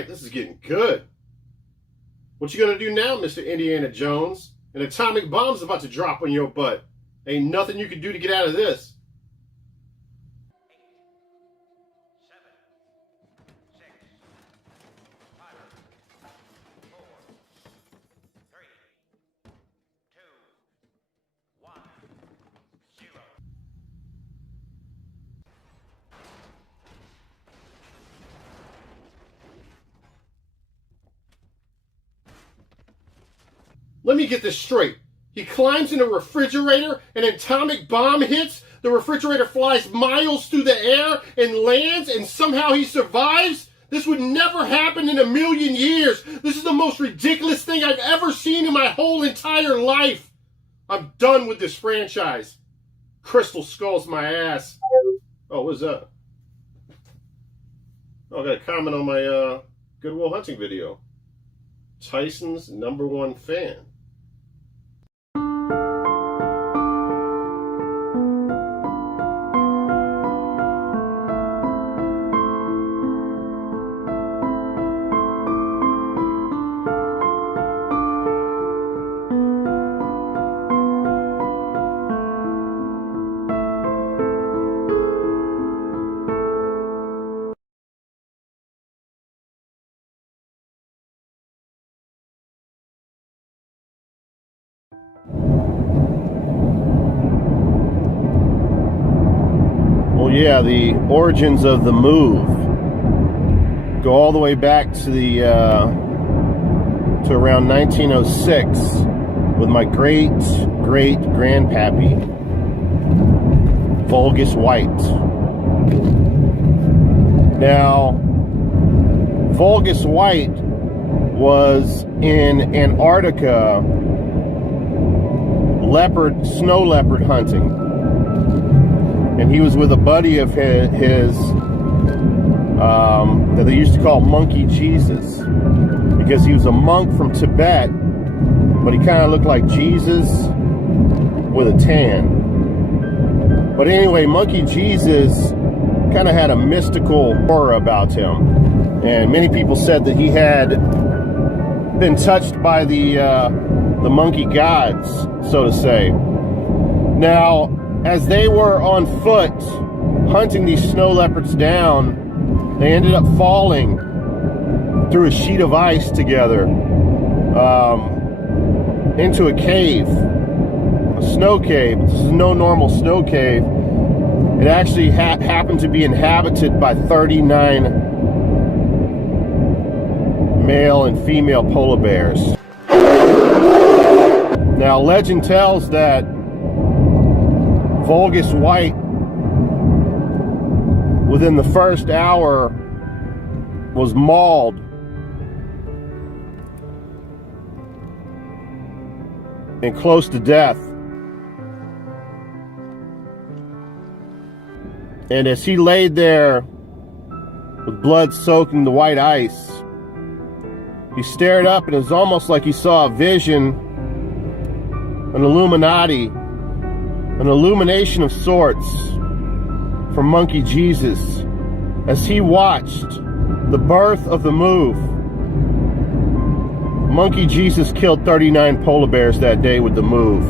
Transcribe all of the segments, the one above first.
right, this is getting good. What you gonna do now, Mr. Indiana Jones? An atomic bomb's about to drop on your butt. Ain't nothing you can do to get out of this. 8, 7, 6, 5, 4, 3, 2, 1, 0. Let me get this straight. He climbs in a refrigerator, an atomic bomb hits, the refrigerator flies miles through the air and lands, and somehow he survives? This would never happen in a million years. This is the most ridiculous thing I've ever seen in my whole entire life. I'm done with this franchise. Crystal Skull's my ass. Oh, what's that? Oh, I got a comment on my Goodwill hunting video. Tyson's #1 fan. Well, yeah, the origins of the move go all the way back to the to around 1906 with my great grandpappy Vulgus White. Now, Vulgus White was in Antarctica snow leopard hunting. And he was with a buddy of his that they used to call Monkey Jesus, because he was a monk from Tibet, but he kind of looked like Jesus with a tan. But anyway, Monkey Jesus kind of had a mystical aura about him, and many people said that he had been touched by the monkey gods, so to say. Now, as they were on foot hunting these snow leopards down, they ended up falling through a sheet of ice together into a cave, a snow cave. This is no normal snow cave. It actually happened to be inhabited by 39 male and female polar bears. Now, legend tells that Vulgus White, within the first hour, was mauled and close to death. And as he laid there with blood soaking the white ice, he stared up, and it was almost like he saw a vision, an Illuminati, an illumination of sorts from Monkey Jesus as he watched the birth of the move. Monkey Jesus killed 39 polar bears that day with the move.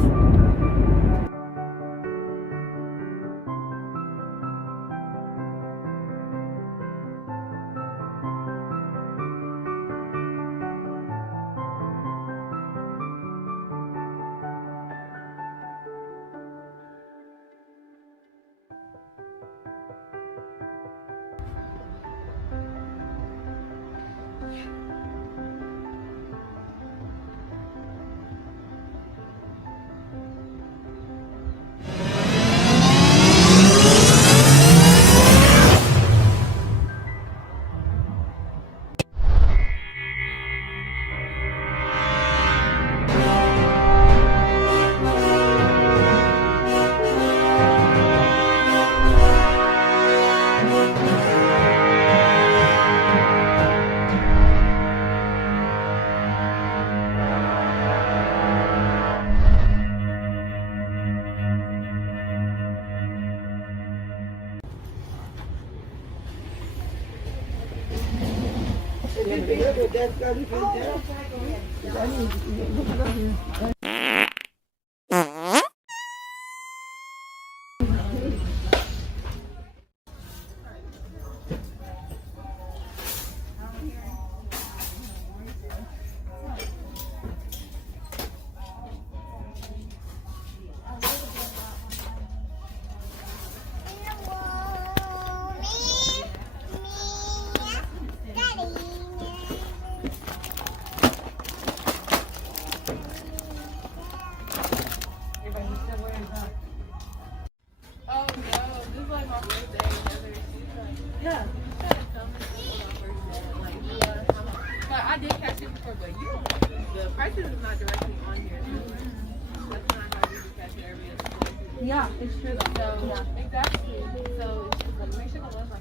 Yeah, it's true though. So, yeah, exactly. So it's just like, make sure the one's like.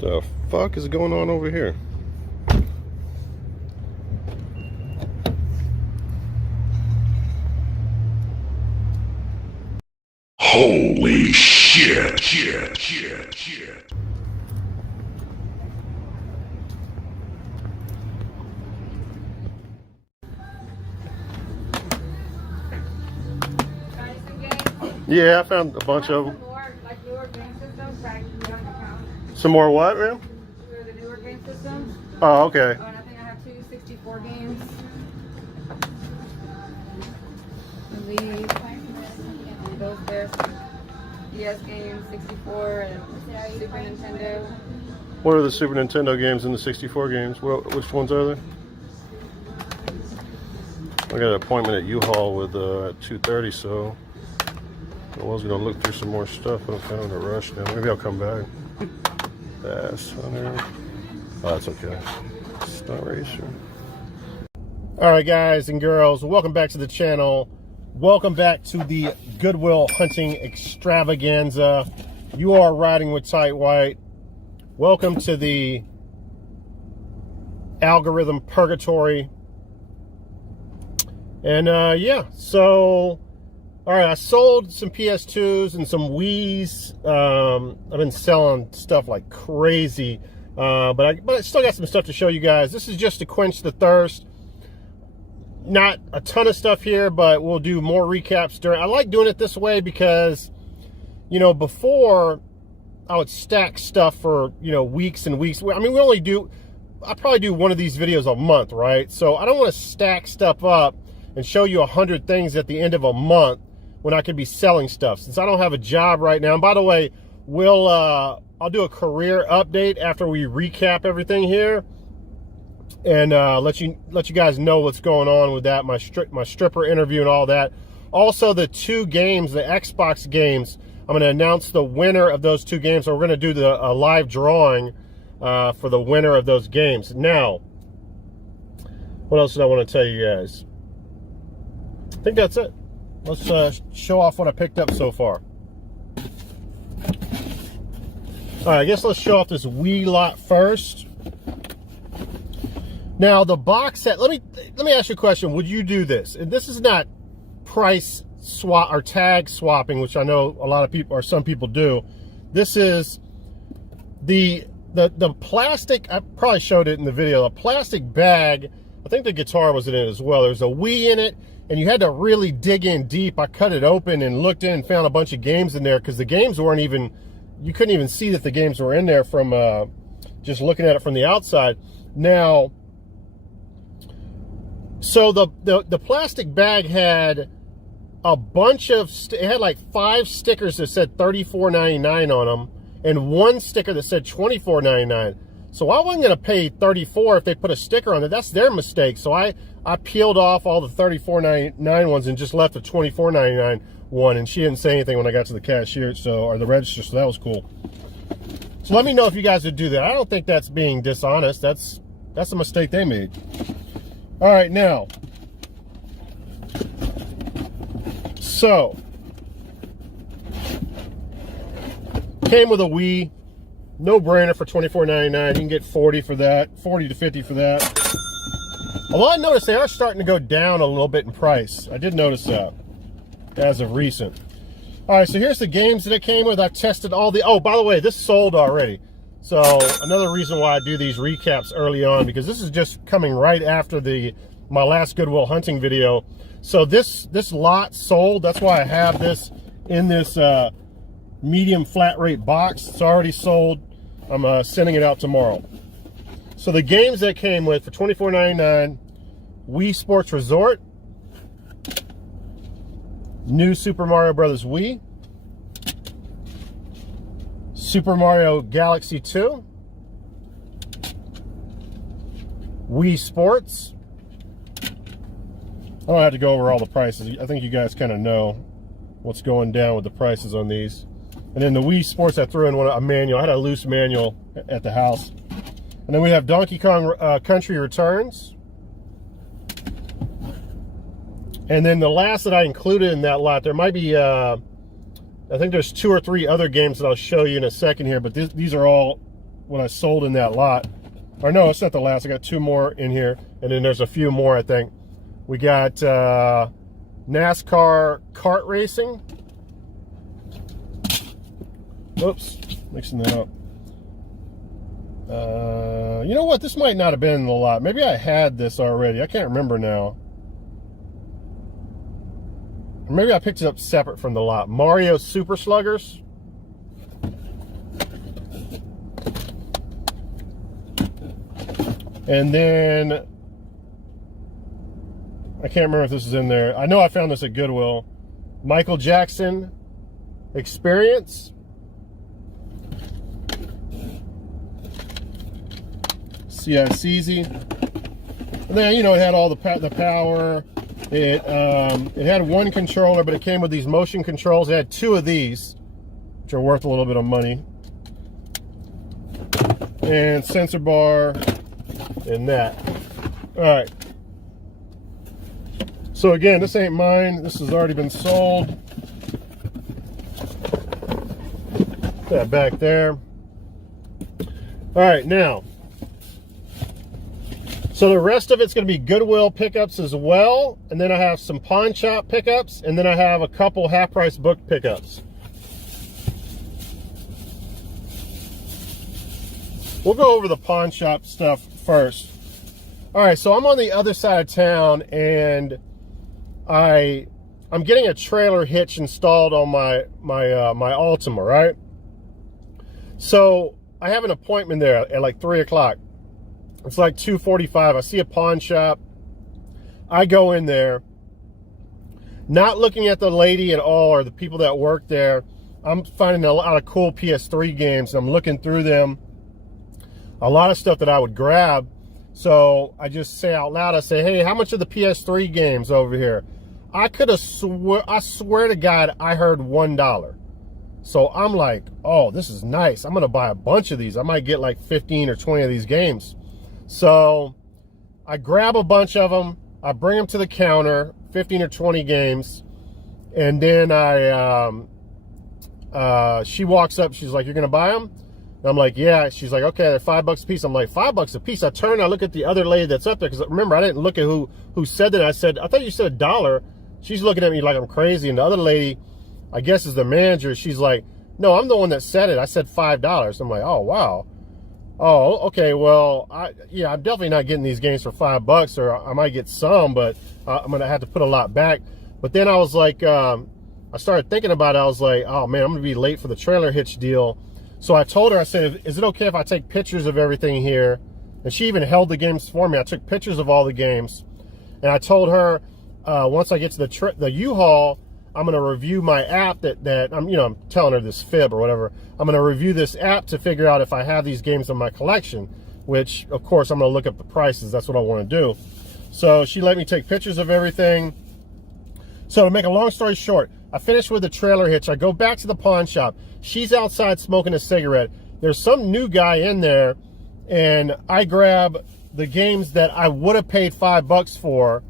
The fuck is going on over here? Holy shit. Yeah, I found a bunch of them. Like newer game systems, right? You have an account. Some more what, man? For the newer game systems. Oh, okay. Oh, and I think I have 264 games. And these. And those there. DS games, 64, and Super Nintendo. What are the Super Nintendo games and the 64 games? Which ones are there? I got an appointment at U-Haul with at 2:30, so I was gonna look through some more stuff, but I'm kind of in a rush now. Maybe I'll come back. Bass Hunter. Oh, that's okay. Stunt Racer. All right, guys and girls, welcome back to the channel. Welcome back to the Goodwill hunting extravaganza. You are riding with Tight White. Welcome to the algorithm purgatory. And yeah, so all right, I sold some PS2s and some Wii's. I've been selling stuff like crazy, but I still got some stuff to show you guys. This is just to quench the thirst. Not a ton of stuff here, but we'll do more recaps during. I like doing it this way because, you know, before I would stack stuff for, you know, weeks and weeks. I mean, I probably do one of these videos a month, right? So I don't want to stack stuff up and show you 100 things at the end of a month when I could be selling stuff. Since I don't have a job right now. And by the way, I'll do a career update after we recap everything here, and let you guys know what's going on with that, my stripper interview and all that. Also, the two games, the Xbox games, I'm going to announce the winner of those two games. So we're going to do a live drawing for the winner of those games. Now, what else did I want to tell you guys? I think that's it. Let's show off what I picked up so far. All right, I guess let's show off this Wii lot first. Now the box set. Let me ask you a question. Would you do this? And this is not price swap or tag swapping, which I know a lot of people or some people do. This is the plastic. I probably showed it in the video. A plastic bag. I think the guitar was in it as well. There's a Wii in it, and you had to really dig in deep. I cut it open and looked in and found a bunch of games in there because the games weren't even. You couldn't even see that the games were in there from just looking at it from the outside. Now, so the plastic bag had a bunch of, it had like 5 stickers that said $34.99 on them, and 1 sticker that said $24.99. So I wasn't going to pay $34 if they put a sticker on it. That's their mistake. So I peeled off all the $34.99 ones and just left the $24.99 one, and she didn't say anything when I got to the cashier, or the register, so that was cool. So let me know if you guys would do that. I don't think that's being dishonest. That's a mistake they made. All right, now. So, came with a Wii, no brainer for $24.99. You can get 40 for that, 40 to 50 for that. Although I noticed they are starting to go down a little bit in price. I did notice that as of recent. All right, so here's the games that it came with. I've tested all the, oh, by the way, this sold already. So another reason why I do these recaps early on, because this is just coming right after my last Goodwill hunting video. So this lot sold. That's why I have this in this medium flat rate box. It's already sold. I'm sending it out tomorrow. So the games that came with for $24.99, Wii Sports Resort, new Super Mario Brothers Wii, Super Mario Galaxy 2, Wii Sports. I don't have to go over all the prices. I think you guys kind of know what's going down with the prices on these. And then the Wii Sports, I threw in a manual. I had a loose manual at the house. And then we have Donkey Kong Country Returns. And then the last that I included in that lot, there might be, I think there's 2 or 3 other games that I'll show you in a second here, but these are all what I sold in that lot. Or no, it's not the last. I got 2 more in here, and then there's a few more, I think. We got NASCAR kart racing. Oops, mixing that up. You know what? This might not have been in the lot. Maybe I had this already. I can't remember now. Or maybe I picked it up separate from the lot. Mario Super Sluggers. And then, I can't remember if this is in there. I know I found this at Goodwill. Michael Jackson Experience. CICZ. And then, you know, it had all the power. It had 1 controller, but it came with these motion controls. It had 2 of these, which are worth a little bit of money. And sensor bar and that. All right. So again, this ain't mine. This has already been sold. Put that back there. All right, now. So the rest of it's going to be Goodwill pickups as well. And then I have some pawn shop pickups. And then I have a couple half-price book pickups. We'll go over the pawn shop stuff first. All right, so I'm on the other side of town, and I'm getting a trailer hitch installed on my Altima, right? So I have an appointment there at like 3 o'clock. It's like 2:45. I see a pawn shop. I go in there, not looking at the lady at all or the people that work there. I'm finding a lot of cool PS3 games. I'm looking through them. A lot of stuff that I would grab. So I just say out loud, I say, hey, how much are the PS3 games over here? I swear to God, I heard $1. So I'm like, oh, this is nice. I'm going to buy a bunch of these. I might get like 15 or 20 of these games. So I grab a bunch of them. I bring them to the counter, 15 or 20 games. And then she walks up. She's like, you're going to buy them? And I'm like, yeah. She's like, okay, they're $5 a piece. I'm like, $5 a piece? I turn, I look at the other lady that's up there. Because remember, I didn't look at who said that. I said, I thought you said $1. She's looking at me like I'm crazy. And the other lady, I guess is the manager. She's like, no, I'm the one that said it. I said $5. I'm like, oh, wow. Oh, okay, well, I'm definitely not getting these games for $5, or I might get some, but I'm going to have to put a lot back. But then I was like, I started thinking about it. I was like, oh, man, I'm going to be late for the trailer hitch deal. So I told her, I said, is it okay if I take pictures of everything here? And she even held the games for me. I took pictures of all the games. And I told her, once I get to the U-Haul, I'm going to review my app that I'm telling her this fib or whatever. I'm going to review this app to figure out if I have these games in my collection, which of course I'm going to look up the prices. That's what I want to do. So she let me take pictures of everything. So to make a long story short, I finished with the trailer hitch. I go back to the pawn shop. She's outside smoking a cigarette. There's some new guy in there, and I grab the games that I would have paid $5 for,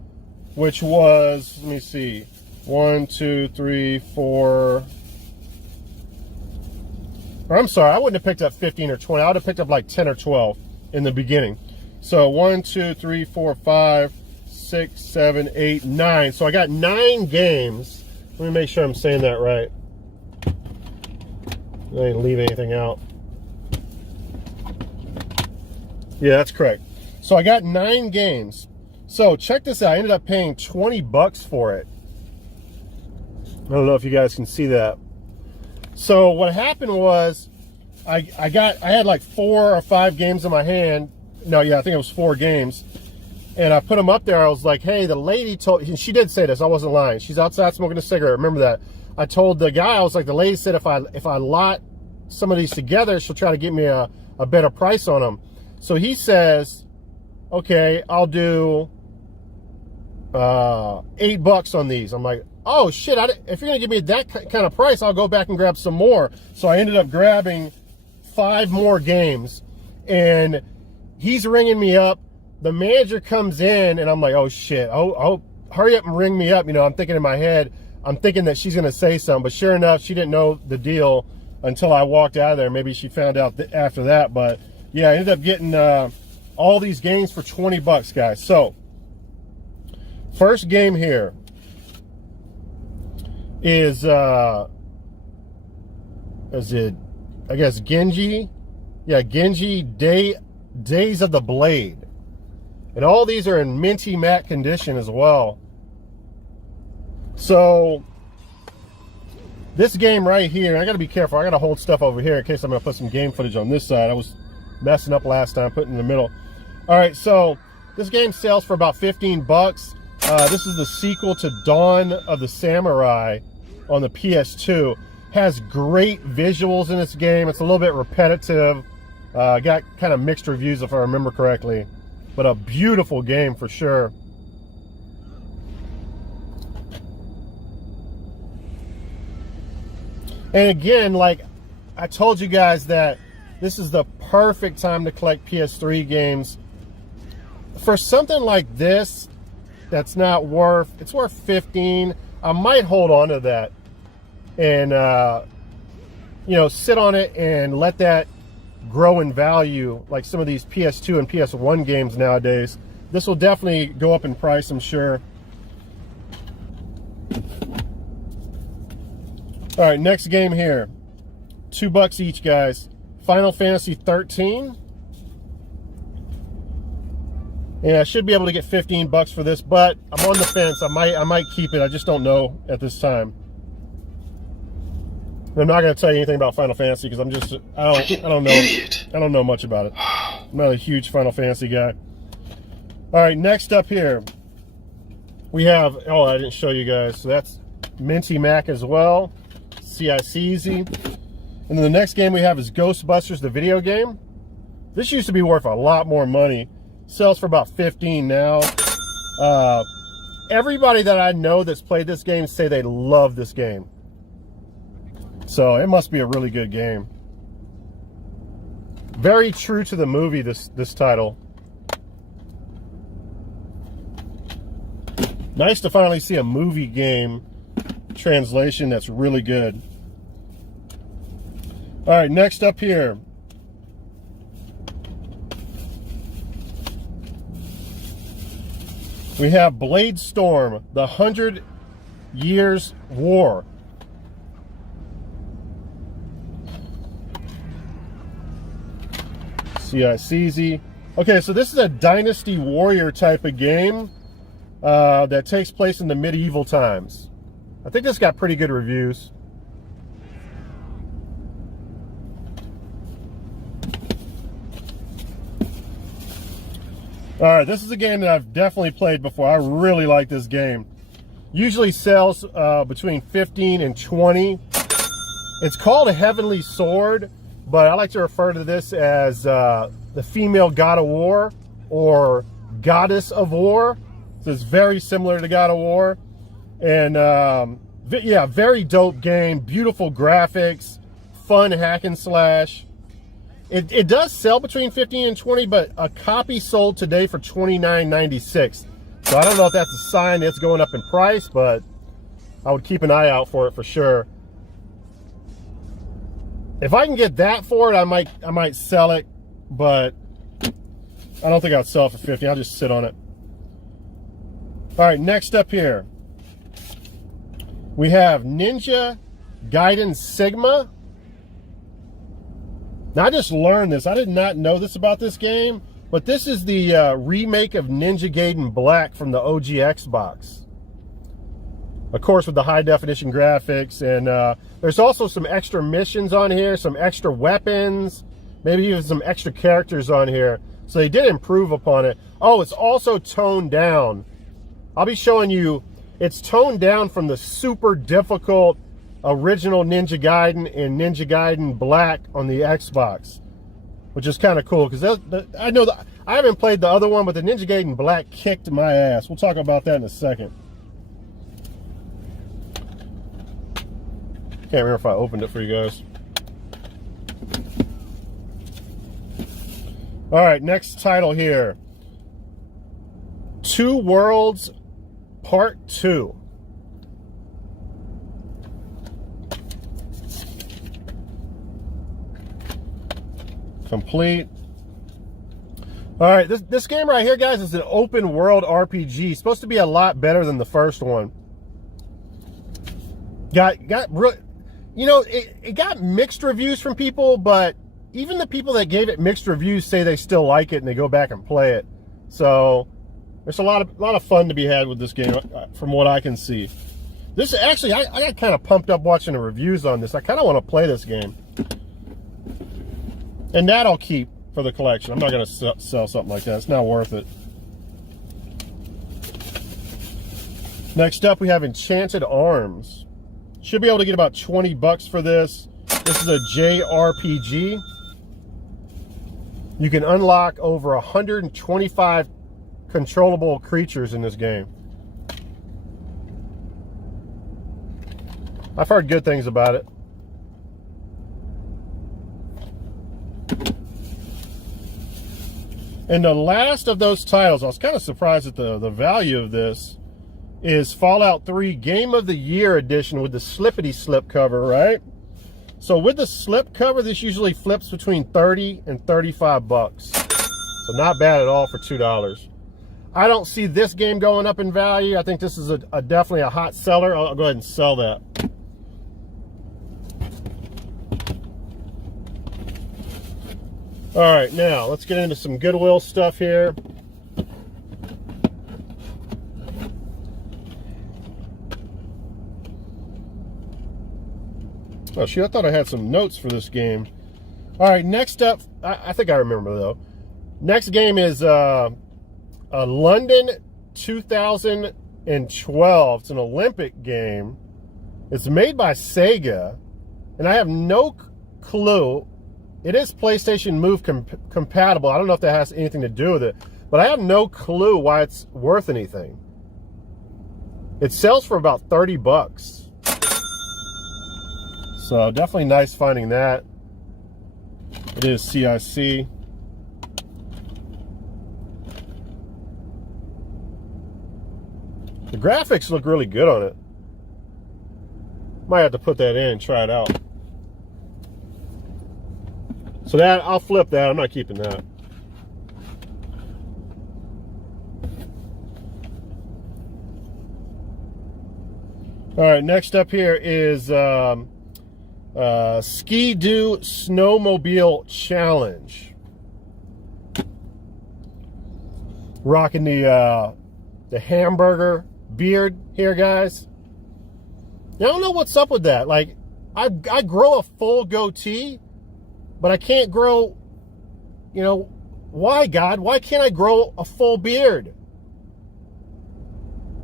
which was, let me see, 1, 2, 3, 4. Or I'm sorry, I wouldn't have picked up 15 or 20. I would have picked up like 10 or 12 in the beginning. So 1, 2, 3, 4, 5, 6, 7, 8, 9. So I got 9 games. Let me make sure I'm saying that right. I didn't leave anything out. Yeah, that's correct. So I got 9 games. So check this out. I ended up paying $20 for it. I don't know if you guys can see that. So what happened was I had like 4 or 5 games in my hand. No, yeah, I think it was 4 games. And I put them up there. I was like, hey, the lady told, and she did say this, I wasn't lying. She's outside smoking a cigarette. Remember that. I told the guy, I was like, the lady said if I lot some of these together, she'll try to get me a better price on them. So he says, okay, I'll do $8 on these. I'm like, oh shit, if you're gonna give me that kind of price, I'll go back and grab some more. So I ended up grabbing 5 more games, and he's ringing me up. The manager comes in, and I'm like, oh shit, oh, hurry up and ring me up. You know, I'm thinking in my head, I'm thinking that she's gonna say something, but sure enough, she didn't know the deal until I walked out of there. Maybe she found out after that, but yeah, I ended up getting all these games for $20, guys. So first game here is it, I guess, Genji? Yeah, Genji Days of the Blade. And all these are in minty matte condition as well. So this game right here, I gotta be careful. I gotta hold stuff over here in case I'm gonna put some game footage on this side. I was messing up last time, putting it in the middle. All right, so this game sells for about $15. This is the sequel to Dawn of the Samurai on the PS2. Has great visuals in this game. It's a little bit repetitive. Got kind of mixed reviews if I remember correctly, but a beautiful game for sure. And again, like I told you guys, that this is the perfect time to collect PS3 games. For something like this, that's not worth, it's worth 15. I might hold on to that and you know, sit on it and let that grow in value, like some of these PS2 and PS1 games nowadays. This will definitely go up in price, I'm sure. All right, next game here. $2 each, guys. Final Fantasy 13. And I should be able to get $15 for this, but I'm on the fence. I might keep it. I just don't know at this time. I'm not going to tell you anything about Final Fantasy because I don't know much about it. I'm not a huge Final Fantasy guy. All right, next up here we have, oh, I didn't show you guys. So that's Minty Mac as well. CICZ. And then the next game we have is Ghostbusters, the video game. This used to be worth a lot more money. Sells for about 15 now. Everybody that I know that's played this game say they love this game. So it must be a really good game. Very true to the movie, this title. Nice to finally see a movie game translation that's really good. All right, next up here. We have Blade Storm, the 100 Years War. CICZ. Okay, so this is a Dynasty Warrior type of game that takes place in the medieval times. I think this got pretty good reviews. All right, this is a game that I've definitely played before. I really like this game. Usually sells between 15 and 20. It's called a Heavenly Sword, but I like to refer to this as the female God of War or Goddess of War. So it's very similar to God of War. And yeah, very dope game, beautiful graphics, fun hack and slash. It does sell between 15 and 20, but a copy sold today for $29.96. So I don't know if that's a sign it's going up in price, but I would keep an eye out for it for sure. If I can get that for it, I might sell it, but I don't think I'll sell it for 50. I'll just sit on it. All right, next up here, we have Ninja Gaiden Sigma. Now, I just learned this. I did not know this about this game, but this is the remake of Ninja Gaiden Black from the OG Xbox. Of course, with the high definition graphics, and there's also some extra missions on here, some extra weapons, maybe even some extra characters on here. So they did improve upon it. Oh, it's also toned down. I'll be showing you, it's toned down from the super difficult original Ninja Gaiden and Ninja Gaiden Black on the Xbox, which is kind of cool because I know that I haven't played the other one, but the Ninja Gaiden Black kicked my ass. We'll talk about that in a second. Can't remember if I opened it for you guys. All right, next title here. Two Worlds Part 2. Complete. All right, this game right here, guys, is an open world RPG. It's supposed to be a lot better than the first one. Got really, you know, it got mixed reviews from people, but even the people that gave it mixed reviews say they still like it and they go back and play it. So there's a lot of fun to be had with this game, from what I can see. This actually, I got kind of pumped up watching the reviews on this. I kind of want to play this game. And that I'll keep for the collection. I'm not going to sell something like that. It's not worth it. Next up, we have Enchanted Arms. Should be able to get about 20 bucks for this. This is a JRPG. You can unlock over 125 controllable creatures in this game. I've heard good things about it. And the last of those titles, I was kind of surprised at the value of this, is Fallout 3 Game of the Year Edition with the slippity slip cover, right? So with the slip cover, this usually flips between 30 and 35 bucks. So not bad at all for $2. I don't see this game going up in value. I think this is definitely a hot seller. I'll go ahead and sell that. All right, now let's get into some Goodwill stuff here. Oh, shoot, I thought I had some notes for this game. All right, next up, I think I remember, though. Next game is London 2012. It's an Olympic game. It's made by Sega, and I have no clue. It is PlayStation Move compatible. I don't know if that has anything to do with it, but I have no clue why it's worth anything. It sells for about 30 bucks. So definitely nice finding that. It is CIC. The graphics look really good on it. Might have to put that in and try it out. So that, I'll flip that. I'm not keeping that. All right, next up here is Ski-Doo Snowmobile Challenge. Rocking the hamburger beard here, guys. Now, I don't know what's up with that. Like, I grow a full goatee, but I can't grow, you know, why, God? Why can't I grow a full beard?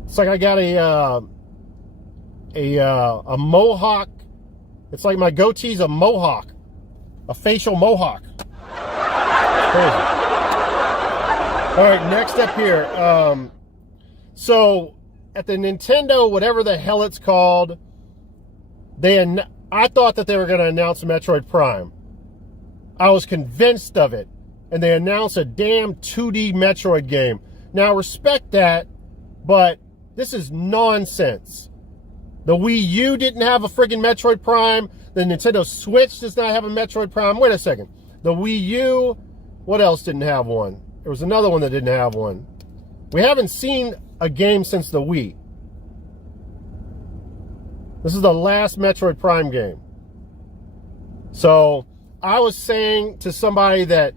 It's like I got a mohawk. It's like my goatee's a mohawk, a facial mohawk. Crazy. All right, next up here. So at the Nintendo, whatever the hell it's called, I thought that they were going to announce Metroid Prime. I was convinced of it. And they announced a damn 2D Metroid game. Now, I respect that, but this is nonsense. The Wii U didn't have a friggin' Metroid Prime. The Nintendo Switch does not have a Metroid Prime. Wait a second. The Wii U, what else didn't have one? There was another one that didn't have one. We haven't seen a game since the Wii. This is the last Metroid Prime game. So I was saying to somebody that,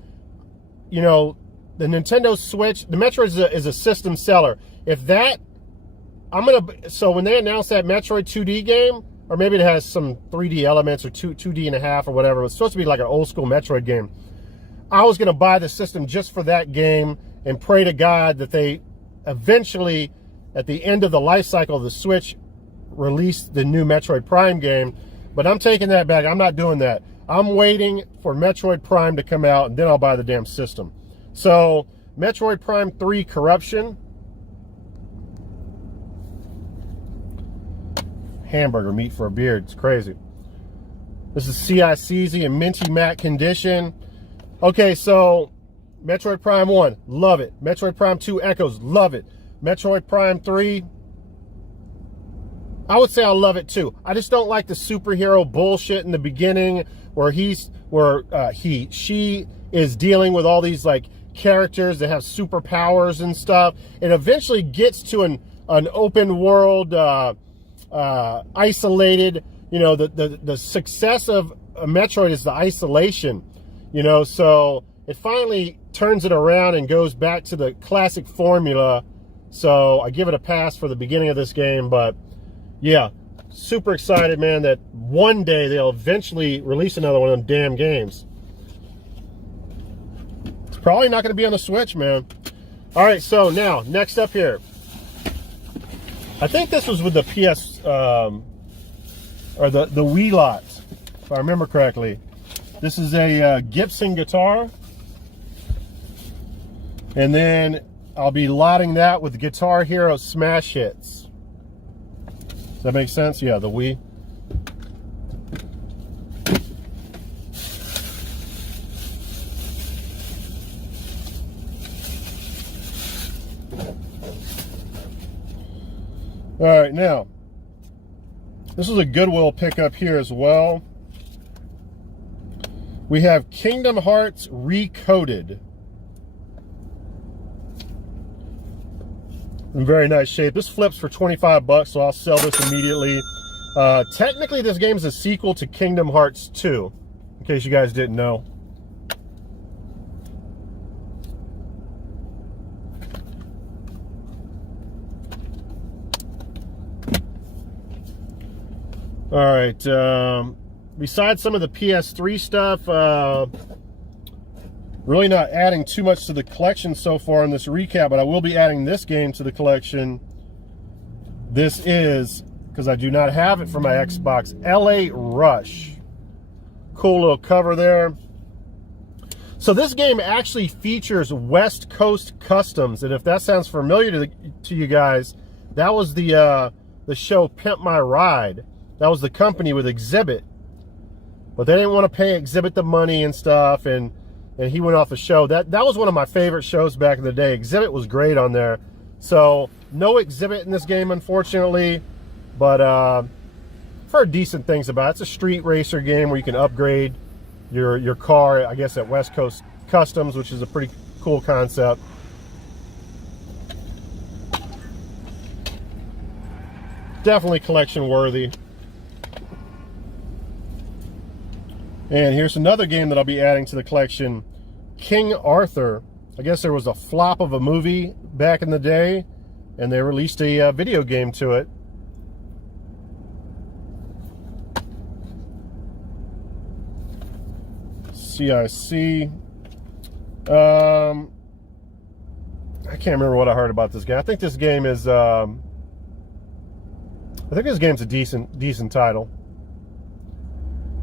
you know, the Nintendo Switch, the Metroid is a system seller. If that, so when they announced that Metroid 2D game, or maybe it has some 3D elements or 2D and a half or whatever, it was supposed to be like an old school Metroid game. I was going to buy the system just for that game and pray to God that they eventually, at the end of the life cycle of the Switch, release the new Metroid Prime game. But I'm taking that back. I'm not doing that. I'm waiting for Metroid Prime to come out, and then I'll buy the damn system. So, Metroid Prime 3 Corruption. Hamburger meat for a beard. It's crazy. This is CI-CZ in minty matte condition. Okay, so Metroid Prime 1, love it. Metroid Prime 2 Echoes, love it. Metroid Prime 3, I would say I love it too. I just don't like the superhero bullshit in the beginning where she is dealing with all these like characters that have superpowers and stuff. It eventually gets to an open world, isolated, you know, the success of Metroid is the isolation, you know, so it finally turns it around and goes back to the classic formula. So I give it a pass for the beginning of this game, but yeah, super excited, man, that one day they'll eventually release another one of them damn games. It's probably not going to be on the Switch, man. All right, so now, next up here. I think this was with the PS, or the Wii lot, if I remember correctly. This is a Gibson guitar. And then I'll be lotting that with Guitar Hero Smash Hits. Does that make sense? Yeah, the Wii. All right, now, this is a Goodwill pickup here as well. We have Kingdom Hearts Recoded. In very nice shape. This flips for 25 bucks, so I'll sell this immediately. Technically, this game is a sequel to Kingdom Hearts 2, in case you guys didn't know. All right, besides some of the PS3 stuff, really not adding too much to the collection so far in this recap, but I will be adding this game to the collection. This is, because I do not have it for my Xbox, LA Rush. Cool little cover there. So this game actually features West Coast Customs, and if that sounds familiar to you guys, that was the show Pimp My Ride. That was the company with Exhibit. But they didn't want to pay Exhibit the money and stuff, and he went off the show. That was one of my favorite shows back in the day. Exhibit was great on there. So, no Exhibit in this game, unfortunately. But I've heard decent things about it. It's a street racer game where you can upgrade your car, I guess, at West Coast Customs, which is a pretty cool concept. Definitely collection worthy. And here's another game that I'll be adding to the collection, King Arthur. I guess there was a flop of a movie back in the day, and they released a video game to it. CIC. I can't remember what I heard about this game. I think this game is, I think this game's a decent title.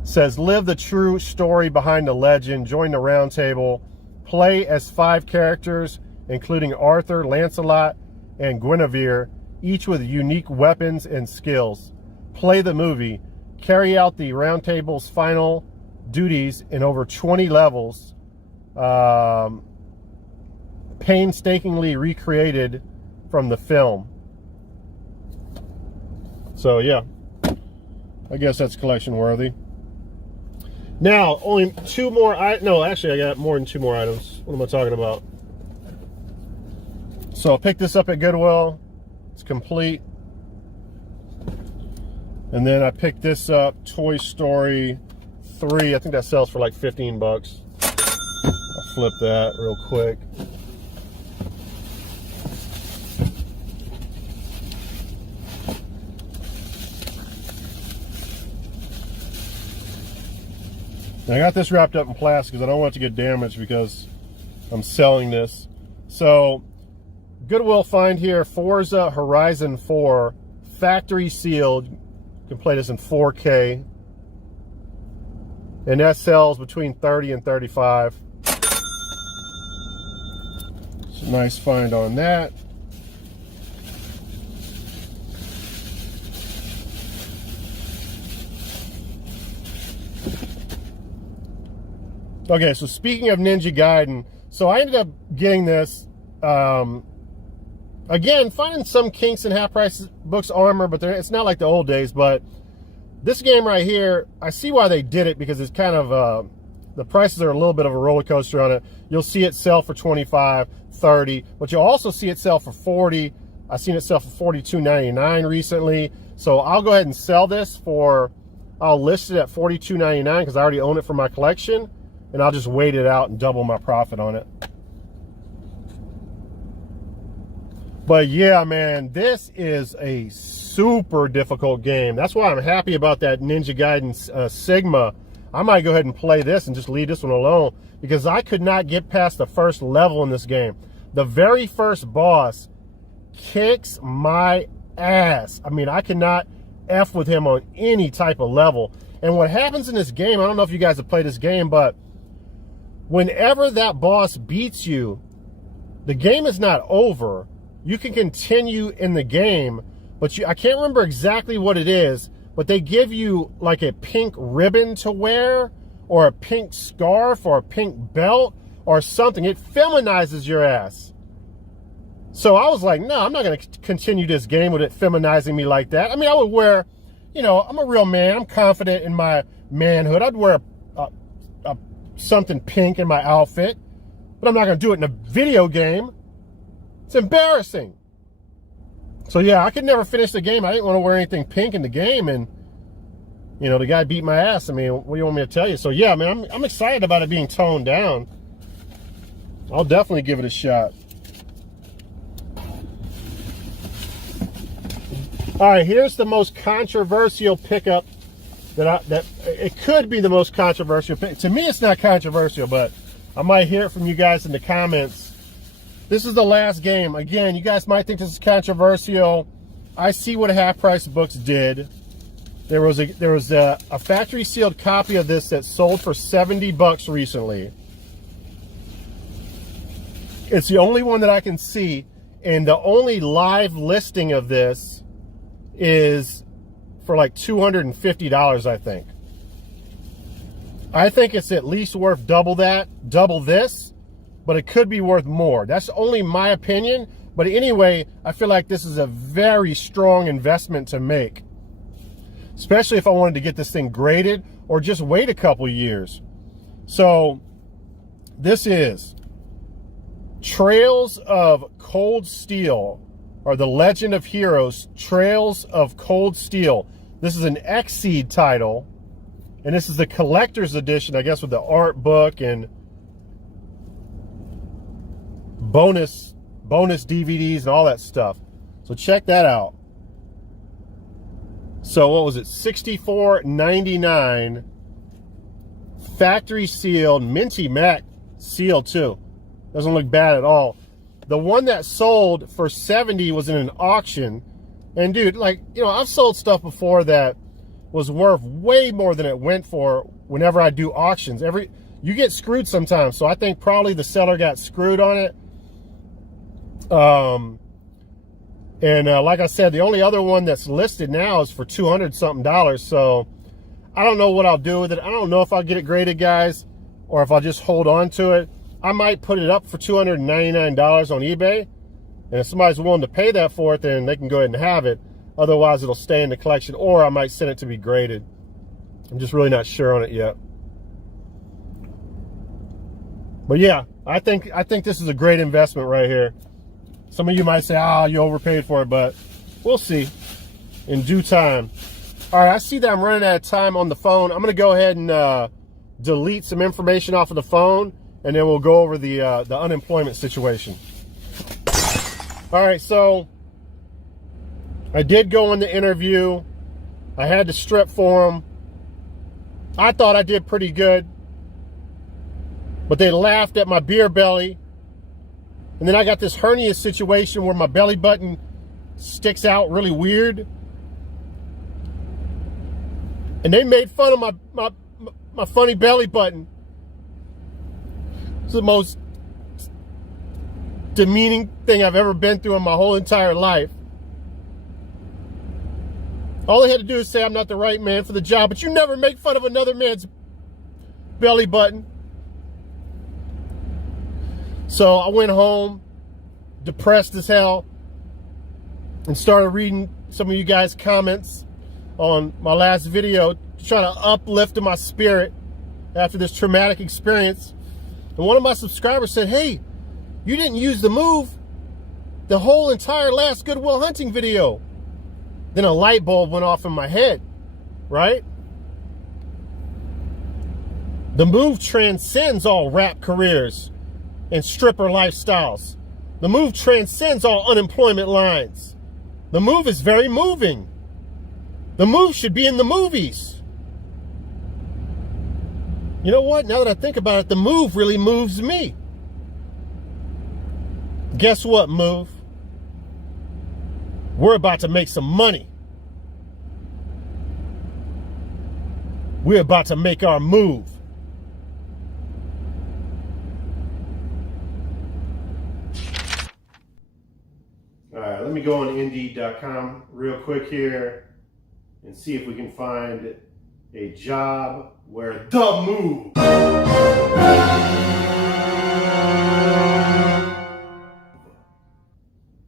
Says, live the true story behind the legend, join the round table, play as 5 characters, including Arthur, Lancelot, and Guinevere, each with unique weapons and skills. Play the movie, carry out the round table's final duties in over 20 levels, painstakingly recreated from the film. So yeah, I guess that's collection worthy. Now, only two more, no, actually I got more than two more items. What am I talking about? So I picked this up at Goodwill. It's complete. And then I picked this up, Toy Story 3. I think that sells for like 15 bucks. I'll flip that real quick. Now I got this wrapped up in plastic because I don't want it to get damaged because I'm selling this. So, Goodwill find here, Forza Horizon 4, factory sealed. You can play this in 4K. And that sells between 30 and 35. It's a nice find on that. Okay, so speaking of Ninja Gaiden, so I ended up getting this, again, finding some kinks in half-price books armor, but it's not like the old days, but this game right here, I see why they did it, because it's kind of, the prices are a little bit of a roller coaster on it. You'll see it sell for 25, 30, but you'll also see it sell for 40. I've seen it sell for $42.99 recently, so I'll go ahead and sell this for, I'll list it at $42.99 because I already own it for my collection. And I'll just wait it out and double my profit on it. But yeah, man, this is a super difficult game. That's why I'm happy about that Ninja Gaiden Sigma. I might go ahead and play this and just leave this one alone, because I could not get past the first level in this game. The very first boss kicks my ass. I mean, I cannot F with him on any type of level. And what happens in this game, I don't know if you guys have played this game, but whenever that boss beats you, the game is not over. You can continue in the game, but I can't remember exactly what it is, but they give you like a pink ribbon to wear, or a pink scarf, or a pink belt, or something. It feminizes your ass. So I was like, no, I'm not going to continue this game with it feminizing me like that. I mean, I would wear, you know, I'm a real man. I'm confident in my manhood. I'd wear something pink in my outfit, but I'm not going to do it in a video game. It's embarrassing. So yeah, I could never finish the game. I didn't want to wear anything pink in the game, and you know, the guy beat my ass. I mean, what do you want me to tell you? So yeah, man, I'm excited about it being toned down. I'll definitely give it a shot. All right, here's the most controversial pickup that it could be the most controversial pick. To me, it's not controversial, but I might hear it from you guys in the comments. This is the last game. Again, you guys might think this is controversial. I see what half-price books did. There was a factory sealed copy of this that sold for 70 bucks recently. It's the only one that I can see, and the only live listing of this is for like $250, I think. I think it's at least worth double this, but it could be worth more. That's only my opinion. But anyway, I feel like this is a very strong investment to make, especially if I wanted to get this thing graded or just wait a couple years. So this is Trails of Cold Steel, or The Legend of Heroes, Trails of Cold Steel. This is an X-Seed title, and this is the collector's edition, I guess, with the art book and bonus DVDs and all that stuff. So check that out. So what was it? $64.99. Factory sealed, minty matte seal too. Doesn't look bad at all. The one that sold for 70 was in an auction. And dude, like, you know, I've sold stuff before that was worth way more than it went for whenever I do auctions. You get screwed sometimes. So I think probably the seller got screwed on it. Like I said, the only other one that's listed now is for $200 something. So I don't know what I'll do with it. I don't know if I'll get it graded, guys, or if I'll just hold on to it. I might put it up for $299 on eBay. And if somebody's willing to pay that for it, then they can go ahead and have it. Otherwise, it'll stay in the collection, or I might send it to be graded. I'm just really not sure on it yet. But yeah, I think this is a great investment right here. Some of you might say, you overpaid for it, but we'll see in due time. All right, I see that I'm running out of time on the phone. I'm going to go ahead and delete some information off of the phone, and then we'll go over the unemployment situation. All right, so I did go in the interview. I had to strip for them. I thought I did pretty good, but they laughed at my beer belly. And then I got this hernia situation where my belly button sticks out really weird. And they made fun of my funny belly button. It's the most demeaning thing I've ever been through in my whole entire life. All they had to do is say I'm not the right man for the job, but you never make fun of another man's belly button. So I went home, depressed as hell, and started reading some of you guys' comments on my last video, trying to uplift my spirit after this traumatic experience. And one of my subscribers said, hey, you didn't use the move the whole entire last Goodwill hunting video. Then a light bulb went off in my head, right? The move transcends all rap careers and stripper lifestyles. The move transcends all unemployment lines. The move is very moving. The move should be in the movies. You know what? Now that I think about it, the move really moves me. Guess what, move? We're about to make some money. We're about to make our move. All right, let me go on Indeed.com real quick here and see if we can find a job where the move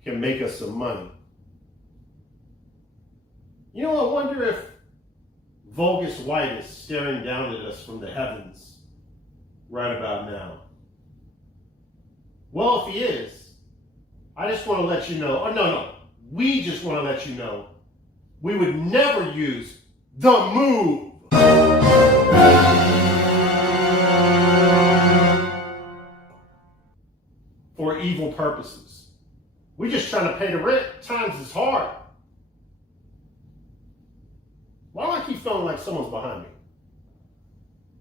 can make us some money. You know, I wonder if Vulgus White is staring down at us from the heavens right about now. Well, if he is, I just want to let you know, we just want to let you know, we would never use the move for evil purposes. We're just trying to pay the rent. Times is hard. Why do I keep feeling like someone's behind me?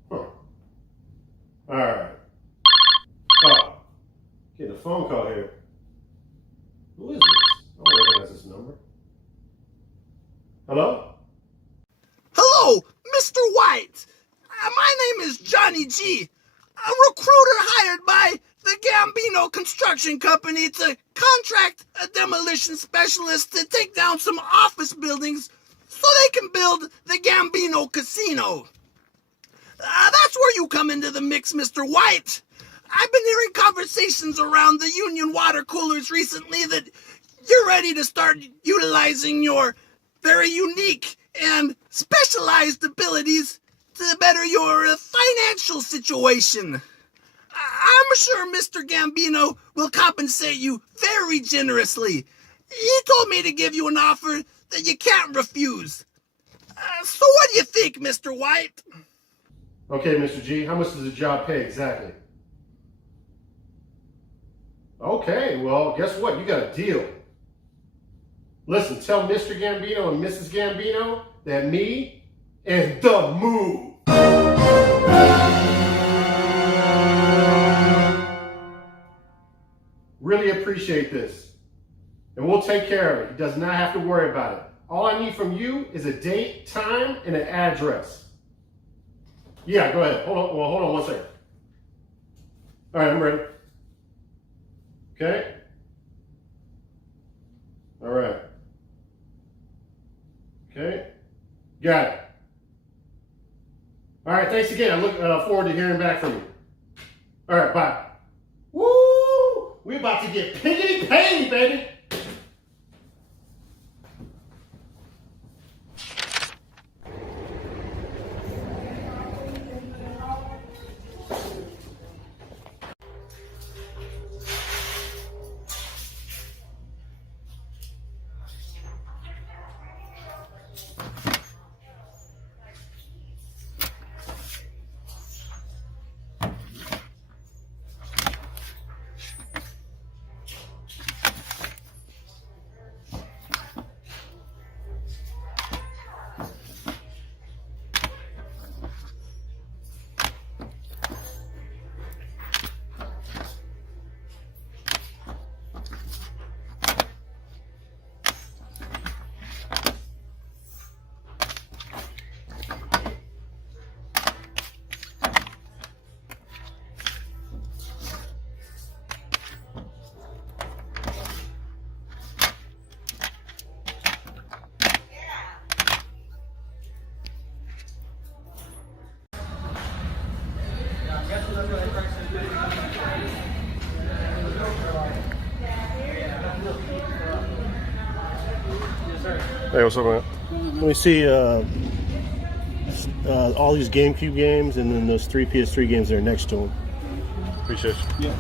Huh. All right. Oh, getting a phone call here. Who is this? I don't recognize this number. Hello? Hello, Mr. White. My name is Johnny G. A recruiter hired by the Gambino Construction Company to contract a demolition specialist to take down some office buildings so they can build the Gambino Casino. That's where you come into the mix, Mr. White. I've been hearing conversations around the Union water coolers recently that you're ready to start utilizing your very unique and specialized abilities to better your financial situation. I'm sure Mr. Gambino will compensate you very generously. He told me to give you an offer that you can't refuse. So what do you think, Mr. White? Okay, Mr. G, how much does the job pay exactly? Okay, well, guess what? You got a deal. Listen, tell Mr. Gambino and Mrs. Gambino that me and the move really appreciate this. And we'll take care of it. He does not have to worry about it. All I need from you is a date, time, and an address. Yeah, go ahead. Hold on 1 second. All right, I'm ready. Okay. All right. Okay. Got it. All right, thanks again. I look forward to hearing back from you. All right, bye. Woo! We're about to get piggity paid, baby. Hey, what's up, man? Let me see all these GameCube games and then those 3 PS3 games that are next to them. Appreciate you. Yeah.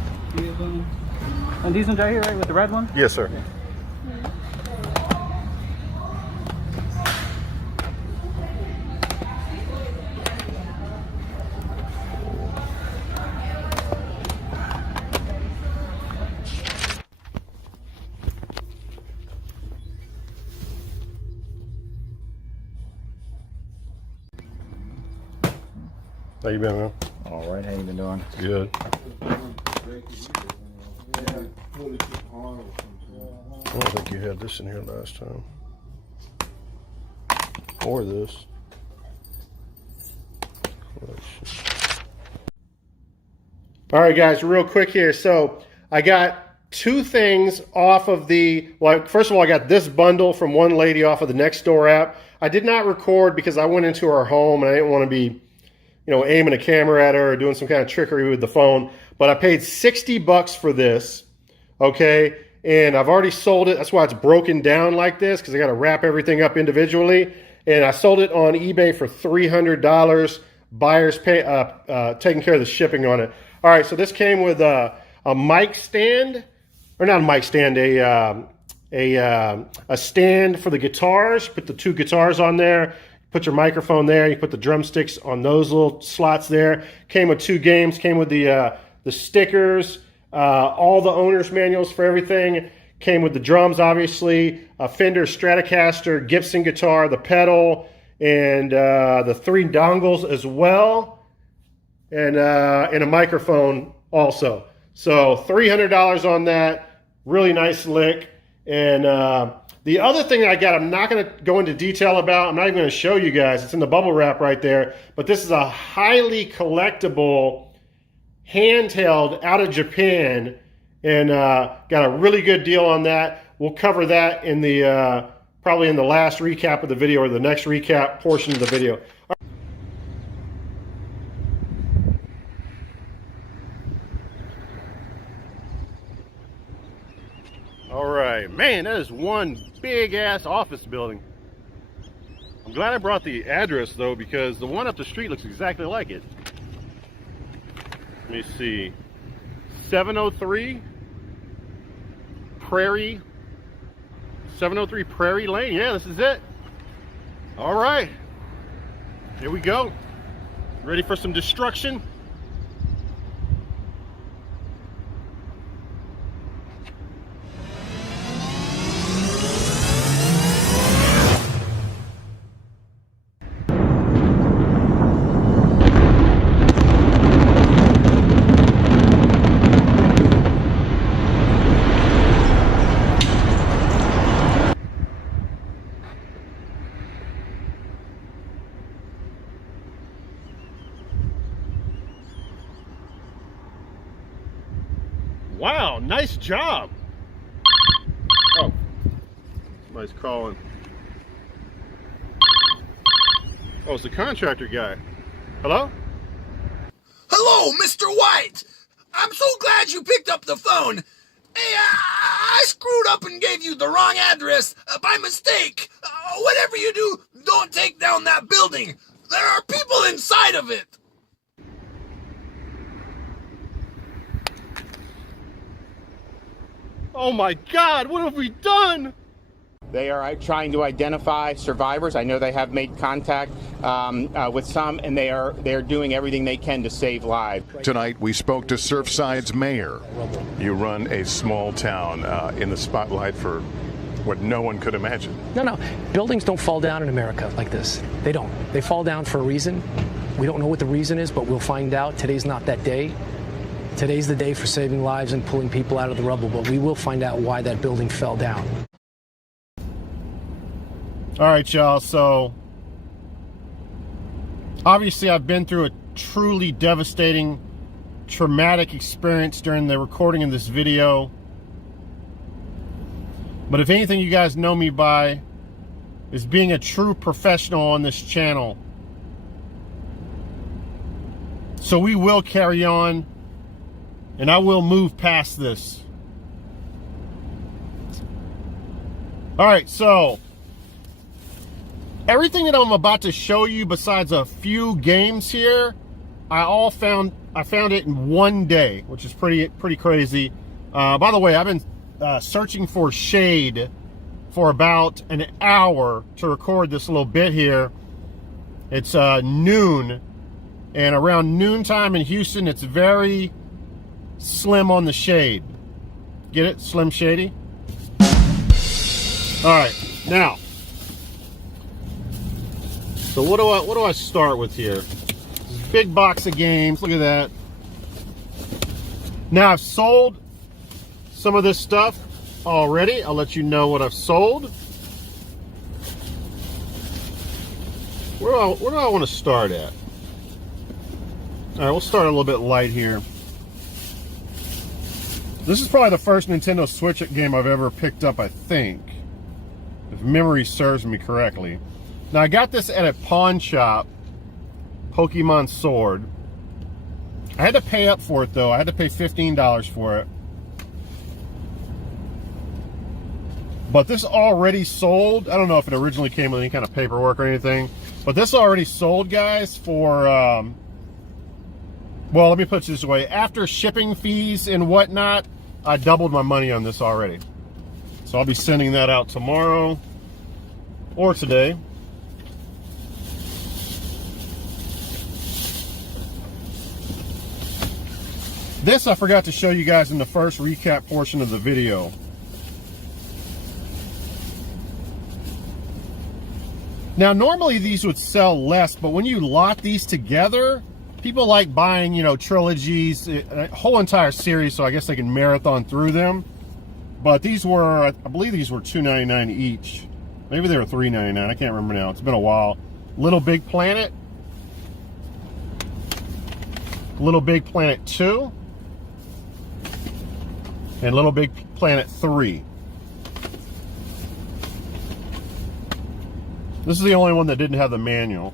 And these ones right here, right, with the red one? Yes, sir. How you been, man? All right, how you been doing? Good. I don't think you had this in here last time. Or this. All right, guys, real quick here. So I got 2 things off of the, well, first of all, I got this bundle from one lady off of the Nextdoor app. I did not record because I went into her home and I didn't want to be, you know, aiming a camera at her or doing some kind of trickery with the phone. But I paid $60 for this, okay? And I've already sold it. That's why it's broken down like this, because I got to wrap everything up individually. And I sold it on eBay for $300. Buyers pay, taking care of the shipping on it. All right, so this came with a mic stand, or not a mic stand, a stand for the guitars. Put the 2 guitars on there. Put your microphone there. You put the drumsticks on those little slots there. Came with 2 games. Came with the stickers, all the owner's manuals for everything. Came with the drums, obviously, a Fender Stratocaster, Gibson guitar, the pedal, and the 3 dongles as well, and a microphone also. So $300 on that. Really nice lick. And the other thing I got, I'm not going to go into detail about. I'm not even going to show you guys. It's in the bubble wrap right there. But this is a highly collectible handheld out of Japan. And got a really good deal on that. We'll cover that in the probably in the last recap of the video, or the next recap portion of the video. All right, man, that is one big ass office building. I'm glad I brought the address though, because the one up the street looks exactly like it. Let me see. 703 Prairie Lane. Yeah, this is it. All right, here we go. Ready for some destruction? Wow, nice job. Oh, somebody's calling. Oh, it's the contractor guy. Hello? Hello, Mr. White! I'm so glad you picked up the phone. Hey, I screwed up and gave you the wrong address by mistake. Whatever you do, don't take down that building. There are people inside of it. Oh my God, what have we done? They are trying to identify survivors. I know they have made contact with some, and they are doing everything they can to save lives. Tonight, we spoke to Surfside's mayor. You run a small town in the spotlight for what no one could imagine. No. Buildings don't fall down in America like this. They don't. They fall down for a reason. We don't know what the reason is, but we'll find out. Today's not that day. Today's the day for saving lives and pulling people out of the rubble, but we will find out why that building fell down. All right, y'all. So, obviously, I've been through a truly devastating, traumatic experience during the recording of this video. But if anything you guys know me by is being a true professional on this channel. So we will carry on, and I will move past this. All right, so everything that I'm about to show you, besides a few games here, I found it in one day, which is pretty crazy. By the way, I've been searching for shade for about an hour to record this little bit here. It's noon, and around noontime in Houston, it's very slim on the shade. Get it? Slim shady. All right, now. So what do I start with here? Big box of games. Look at that. Now I've sold some of this stuff already. I'll let you know what I've sold. Where do I want to start at? All right, we'll start a little bit light here. This is probably the first Nintendo Switch game I've ever picked up, I think, if memory serves me correctly. Now, I got this at a pawn shop, Pokemon Sword. I had to pay up for it, though. I had to pay $15 for it. But this already sold. I don't know if it originally came with any kind of paperwork or anything. But this already sold, guys, for, well, let me put it this way. After shipping fees and whatnot, I doubled my money on this already. So I'll be sending that out tomorrow or today. This I forgot to show you guys in the first recap portion of the video. Now, normally these would sell less, but when you lot these together, people like buying, you know, trilogies, a whole entire series, so I guess they can marathon through them. But these were, I believe these were $2.99 each. Maybe they were $3.99, I can't remember now. It's been a while. Little Big Planet. Little Big Planet 2. And Little Big Planet 3. This is the only one that didn't have the manual.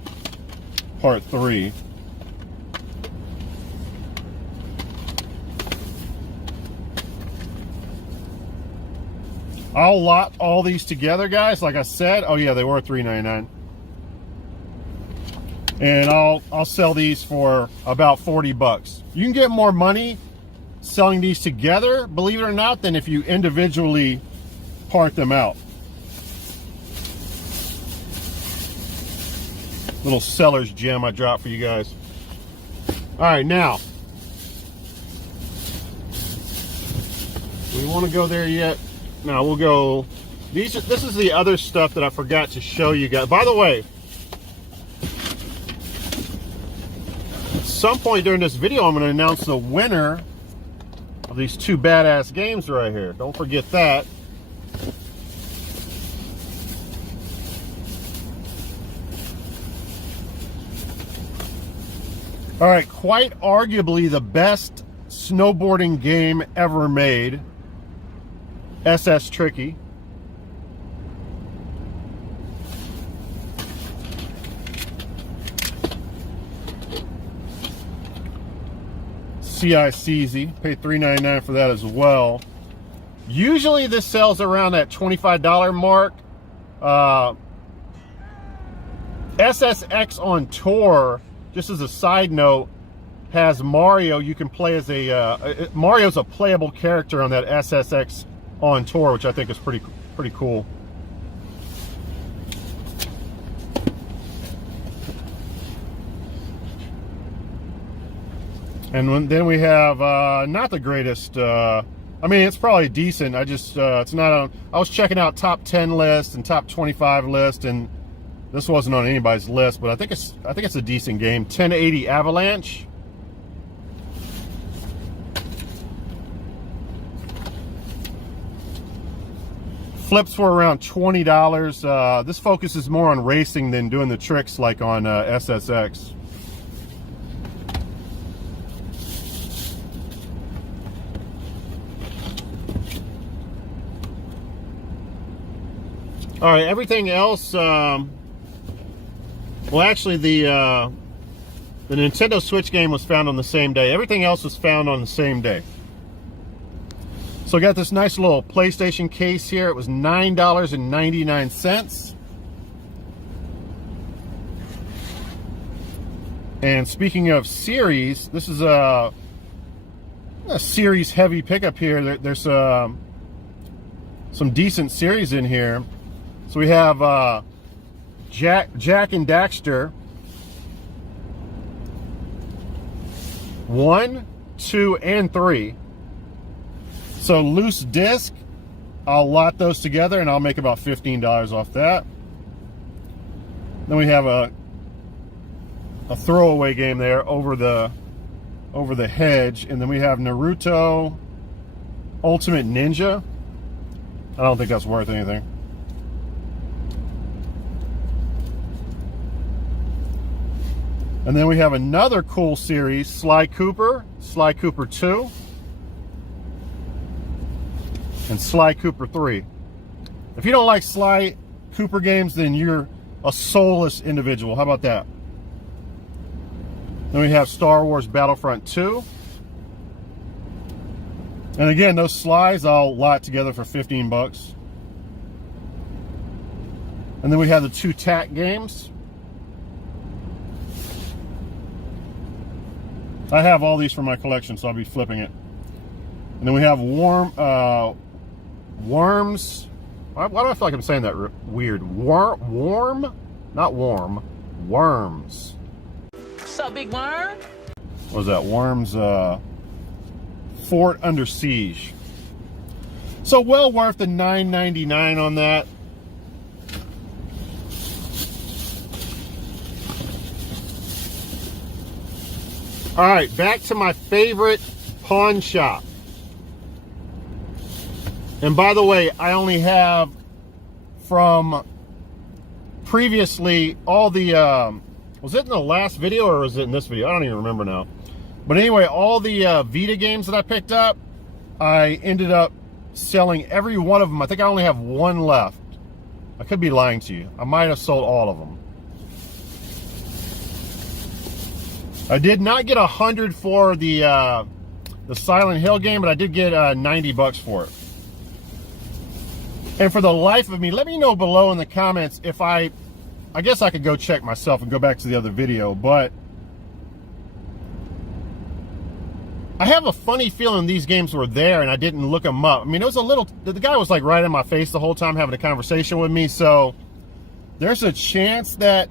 Part 3. I'll lot all these together, guys. Like I said, oh yeah, they were $3.99. And I'll sell these for about 40 bucks. You can get more money selling these together, believe it or not, than if you individually part them out. Little seller's gem I dropped for you guys. All right, now, do we want to go there yet? No, we'll go. This is the other stuff that I forgot to show you guys. By the way, at some point during this video, I'm going to announce the winner of these two badass games right here. Don't forget that. All right, quite arguably the best snowboarding game ever made. SS Tricky. CI-CZ. Paid $3.99 for that as well. Usually this sells around that $25 mark. SSX on tour, just as a side note, has Mario. You can play as a Mario's a playable character on that SSX on tour, which I think is pretty cool. And then we have not the greatest. I mean, it's probably decent. I just it's not on. I was checking out top 10 list and top 25 list, and this wasn't on anybody's list. But I think it's a decent game. 1080 Avalanche. Flips for around $20. This focuses more on racing than doing the tricks like on SSX. All right, everything else. Well, actually, the Nintendo Switch game was found on the same day. Everything else was found on the same day. So I got this nice little PlayStation case here. It was $9.99. And speaking of series, this is a series heavy pickup here. There's some decent series in here. So we have Jack and Daxter 1, 2, and 3. So loose disc, I'll lot those together and I'll make about $15 off that. Then we have a throwaway game there over the hedge, and then we have Naruto Ultimate Ninja. I don't think that's worth anything. And then we have another cool series, Sly Cooper 2, and Sly Cooper 3. If you don't like Sly Cooper games, then you're a soulless individual. How about that? Then we have Star Wars Battlefront 2. And again, those Slies I'll lot together for 15 bucks. And then we have the 2 TAC games. I have all these for my collection, so I'll be flipping it. And then we have Worms. Why do I feel like I'm saying that weird? Worm? Not warm. Worms. What's up, big worm? What was that? Worms Fort Under Siege. So well worth the $9.99 on that. All right, back to my favorite pawn shop. And by the way, I only have from previously all the, was it in the last video or was it in this video? I don't even remember now. But anyway, all the Vita games that I picked up, I ended up selling every one of them. I think I only have one left. I could be lying to you. I might have sold all of them. I did not get 100 for the Silent Hill game, but I did get 90 bucks for it. And for the life of me, let me know below in the comments if I guess I could go check myself and go back to the other video, but I have a funny feeling these games were there and I didn't look them up. I mean, it was a little, the guy was like right in my face the whole time having a conversation with me, so there's a chance that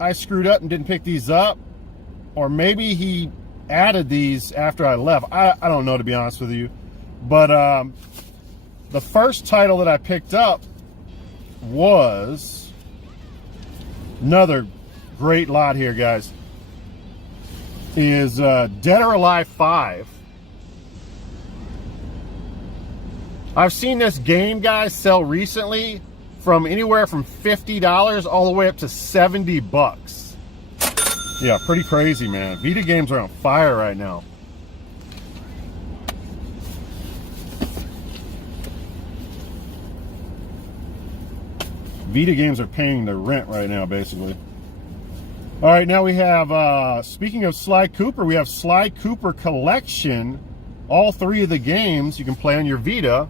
I screwed up and didn't pick these up. Or maybe he added these after I left. I don't know, to be honest with you. But the first title that I picked up was another great lot here, guys. Is Dead or Alive 5. I've seen this game, guys, sell recently from anywhere from $50 all the way up to 70 bucks. Yeah, pretty crazy, man. Vita games are on fire right now. Vita games are paying their rent right now, basically. All right, now we have, speaking of Sly Cooper, we have Sly Cooper Collection. All 3 of the games you can play on your Vita.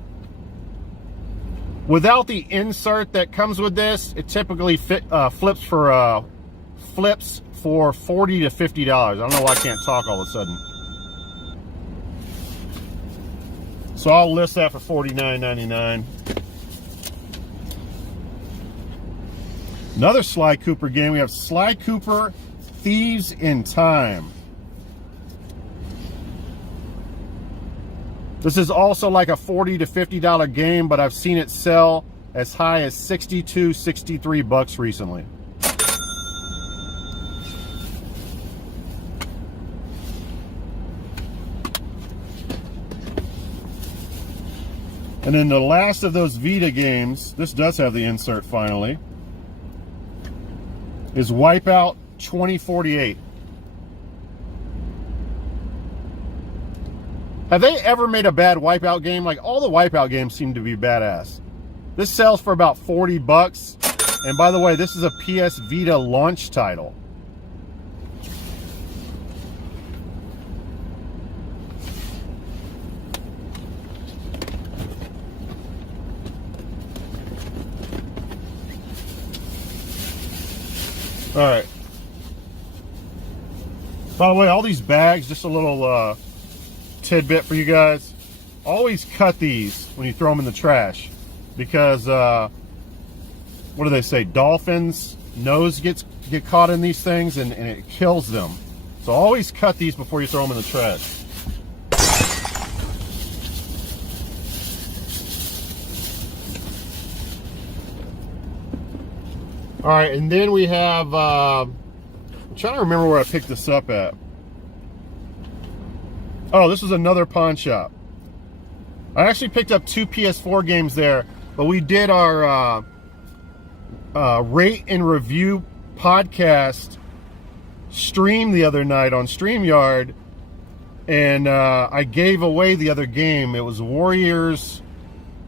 Without the insert that comes with this, it typically flips for $40 to $50. I don't know why I can't talk all of a sudden. So I'll list that for $49.99. Another Sly Cooper game. We have Sly Cooper Thieves in Time. This is also like a $40 to $50 game, but I've seen it sell as high as $62, $63 recently. And then the last of those Vita games, this does have the insert finally, is Wipeout 2048. Have they ever made a bad Wipeout game? Like, all the Wipeout games seem to be badass. This sells for about $40. And by the way, this is a PS Vita launch title. All right. By the way, all these bags, just a little tidbit for you guys. Always cut these when you throw them in the trash, because what do they say? Dolphins' nose get caught in these things and it kills them. So always cut these before you throw them in the trash. All right, and then we have, I'm trying to remember where I picked this up at. Oh, this was another pawn shop. I actually picked up 2 PS4 games there, but we did our rate and review podcast stream the other night on StreamYard, and I gave away the other game. It was Warriors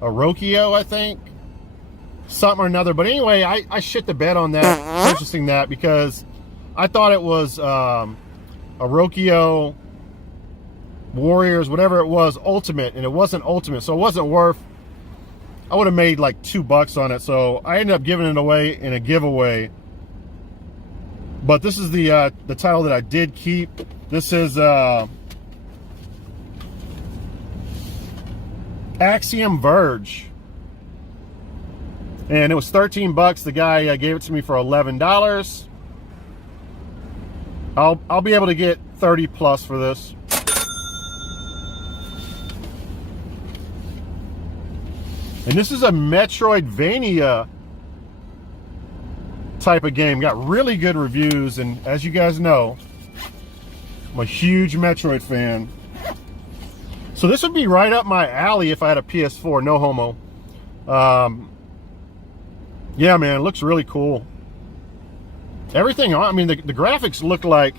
Arokio, I think. Something or another. But anyway, I shit the bed on that, purchasing that, because I thought it was Arokio Warriors, whatever it was, Ultimate, and it wasn't Ultimate, so it wasn't worth, I would have made like $2 on it, so I ended up giving it away in a giveaway. But this is the title that I did keep. This is Axiom Verge, and it was $13. The guy gave it to me for $11. I'll be able to get 30 plus for this. And this is a Metroidvania type of game. Got really good reviews, and as you guys know, I'm a huge Metroid fan. So this would be right up my alley if I had a PS4, no homo. Yeah, man, it looks really cool. Everything, I mean, the graphics look like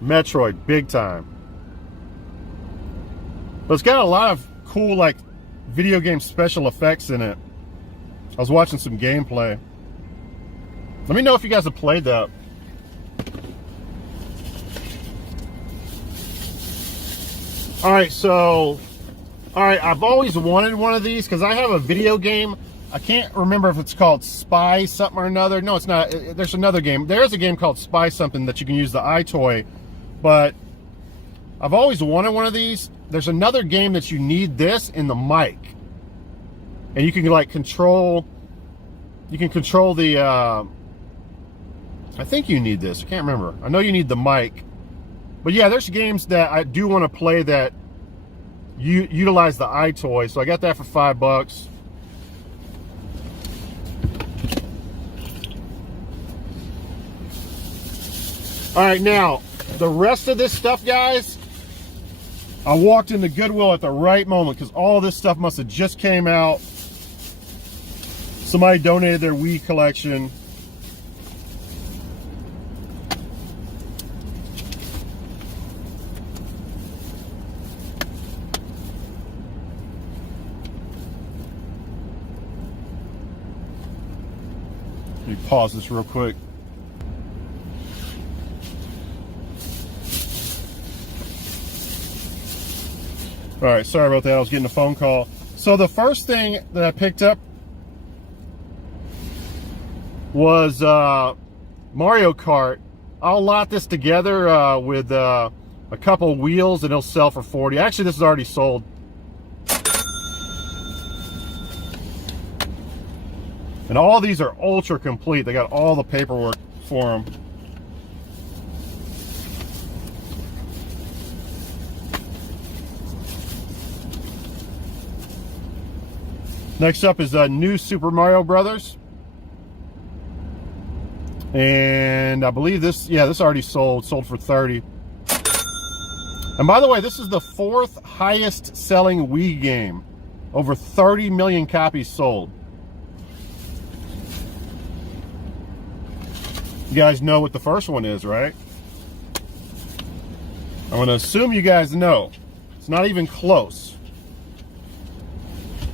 Metroid, big time. But it's got a lot of cool, like, video game special effects in it. I was watching some gameplay. Let me know if you guys have played that. Alright, so, alright, I've always wanted one of these because I have a video game. I can't remember if it's called Spy something or another. No, it's not. There's another game. There's a game called Spy something that you can use the iToy, but I've always wanted one of these. There's another game that you need this in the mic, and you can like control. You can control the. I think you need this. I can't remember. I know you need the mic, but yeah, there's games that I do want to play that you utilize the iToy. So I got that for $5. All right, now the rest of this stuff, guys. I walked into Goodwill at the right moment because all this stuff must have just came out. Somebody donated their Wii collection. Let me pause this real quick. All right, sorry about that. I was getting a phone call. So the first thing that I picked up was Mario Kart. I'll lot this together with a couple wheels and it'll sell for 40. Actually, this is already sold. And all these are ultra complete. They got all the paperwork for them. Next up is New Super Mario Brothers. And I believe this, yeah, this already sold for 30. And by the way, this is the 4th highest selling Wii game. Over 30 million copies sold. You guys know what the first one is, right? I'm going to assume you guys know. It's not even close.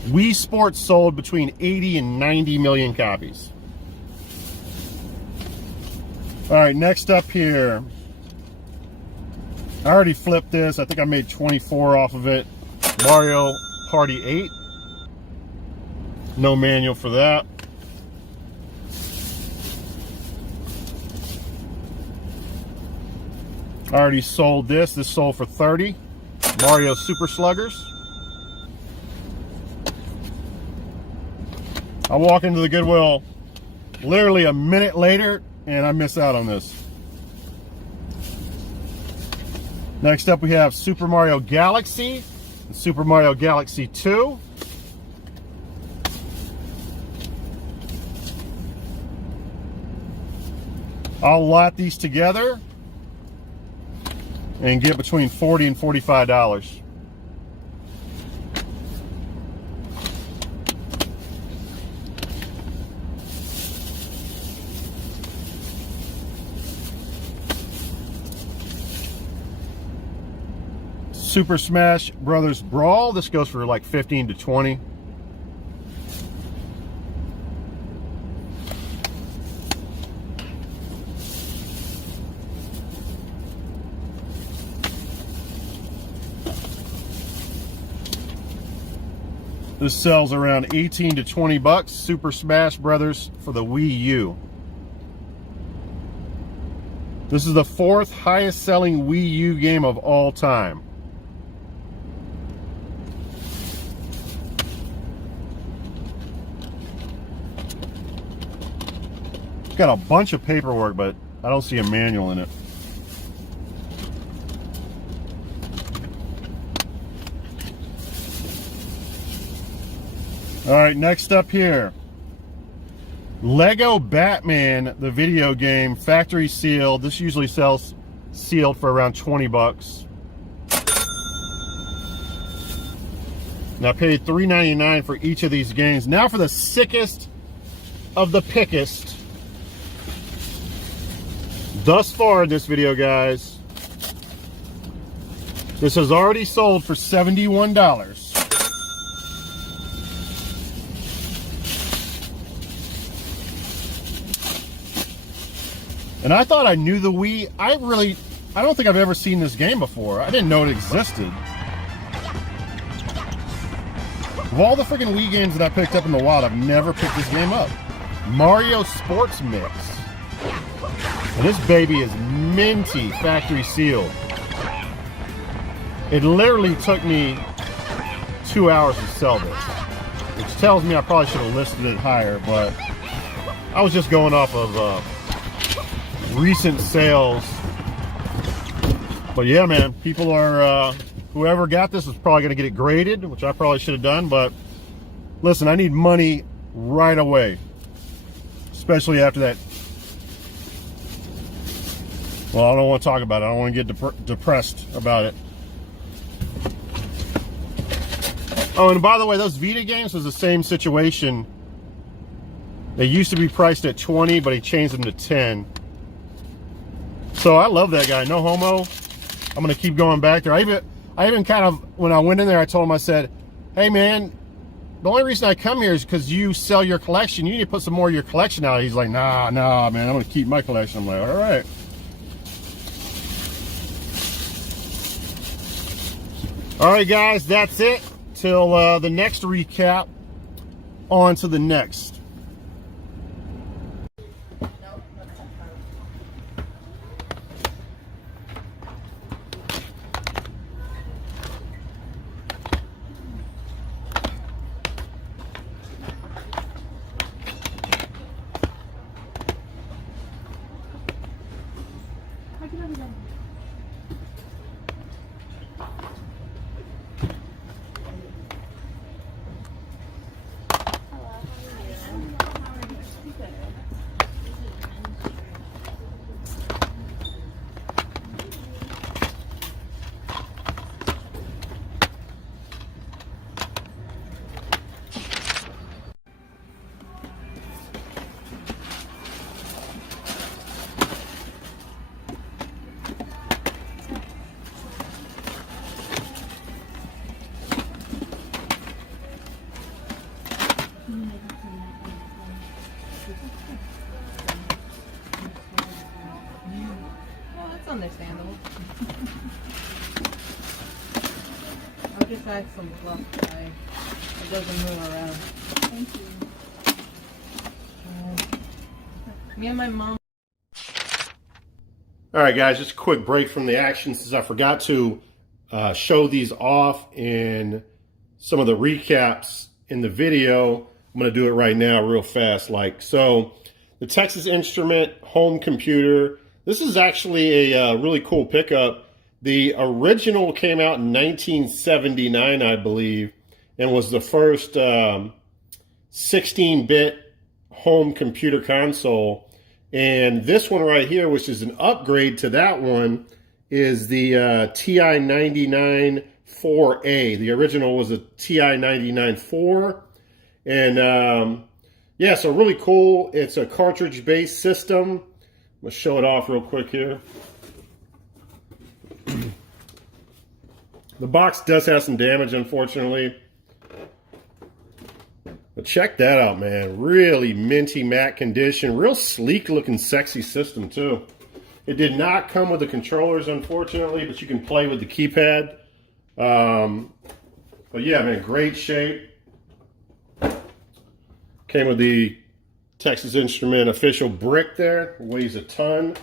Wii Sports sold between 80 and 90 million copies. All right, next up here. I already flipped this. I think I made 24 off of it. Mario Party 8. No manual for that. I already sold this. This sold for 30. Mario Super Sluggers. I walk into the Goodwill literally a minute later and I miss out on this. Next up we have Super Mario Galaxy and Super Mario Galaxy 2. I'll lot these together and get between $40 and $45. Super Smash Brothers Brawl. This goes for like 15 to 20. This sells around 18 to 20 bucks. Super Smash Brothers for the Wii U. This is the 4th highest selling Wii U game of all time. It's got a bunch of paperwork, but I don't see a manual in it. All right, next up here, Lego Batman, the video game, factory sealed. This usually sells sealed for around 20 bucks. And I paid $3.99 for each of these games. Now for the sickest of the pickest. Thus far in this video, guys, this has already sold for $71. And I thought I knew the Wii. I don't think I've ever seen this game before. I didn't know it existed. Of all the freaking Wii games that I picked up in the wild, I've never picked this game up. Mario Sports Mix. And this baby is minty, factory sealed. It literally took me 2 hours to sell this, which tells me I probably should have listed it higher, but I was just going off of recent sales. But yeah, man, people are whoever got this is probably going to get it graded, which I probably should have done. But listen, I need money right away, especially after that. Well, I don't want to talk about it. I don't want to get depressed about it. Oh, and by the way, those Vita games was the same situation. They used to be priced at 20, but he changed them to 10. So I love that guy, no homo. I'm gonna keep going back there. I even kind of, when I went in there, I told him, I said, hey man, the only reason I come here is because you sell your collection. You need to put some more of your collection out. He's like, nah, man, I'm gonna keep my collection. I'm like, all right. All right, guys, that's it. Till the next recap. On to the next. Well, that's understandable. I'll just add some fluff guy. It doesn't move around. Thank you. Me and my mom. All right, guys, just a quick break from the action since I forgot to show these off in some of the recaps in the video. I'm going to do it right now real fast. So the Texas Instrument home computer. This is actually a really cool pickup. The original came out in 1979, I believe, and was the first 16-bit home computer console. And this one right here, which is an upgrade to that one, is the TI-99 4A. The original was a TI-99 4. And yeah, so really cool. It's a cartridge-based system. I'm going to show it off real quick here. The box does have some damage, unfortunately. But check that out, man. Really minty matte condition. Real sleek looking sexy system too. It did not come with the controllers, unfortunately, but you can play with the keypad. But yeah, man, great shape. Came with the Texas Instrument official brick there. Weighs a ton.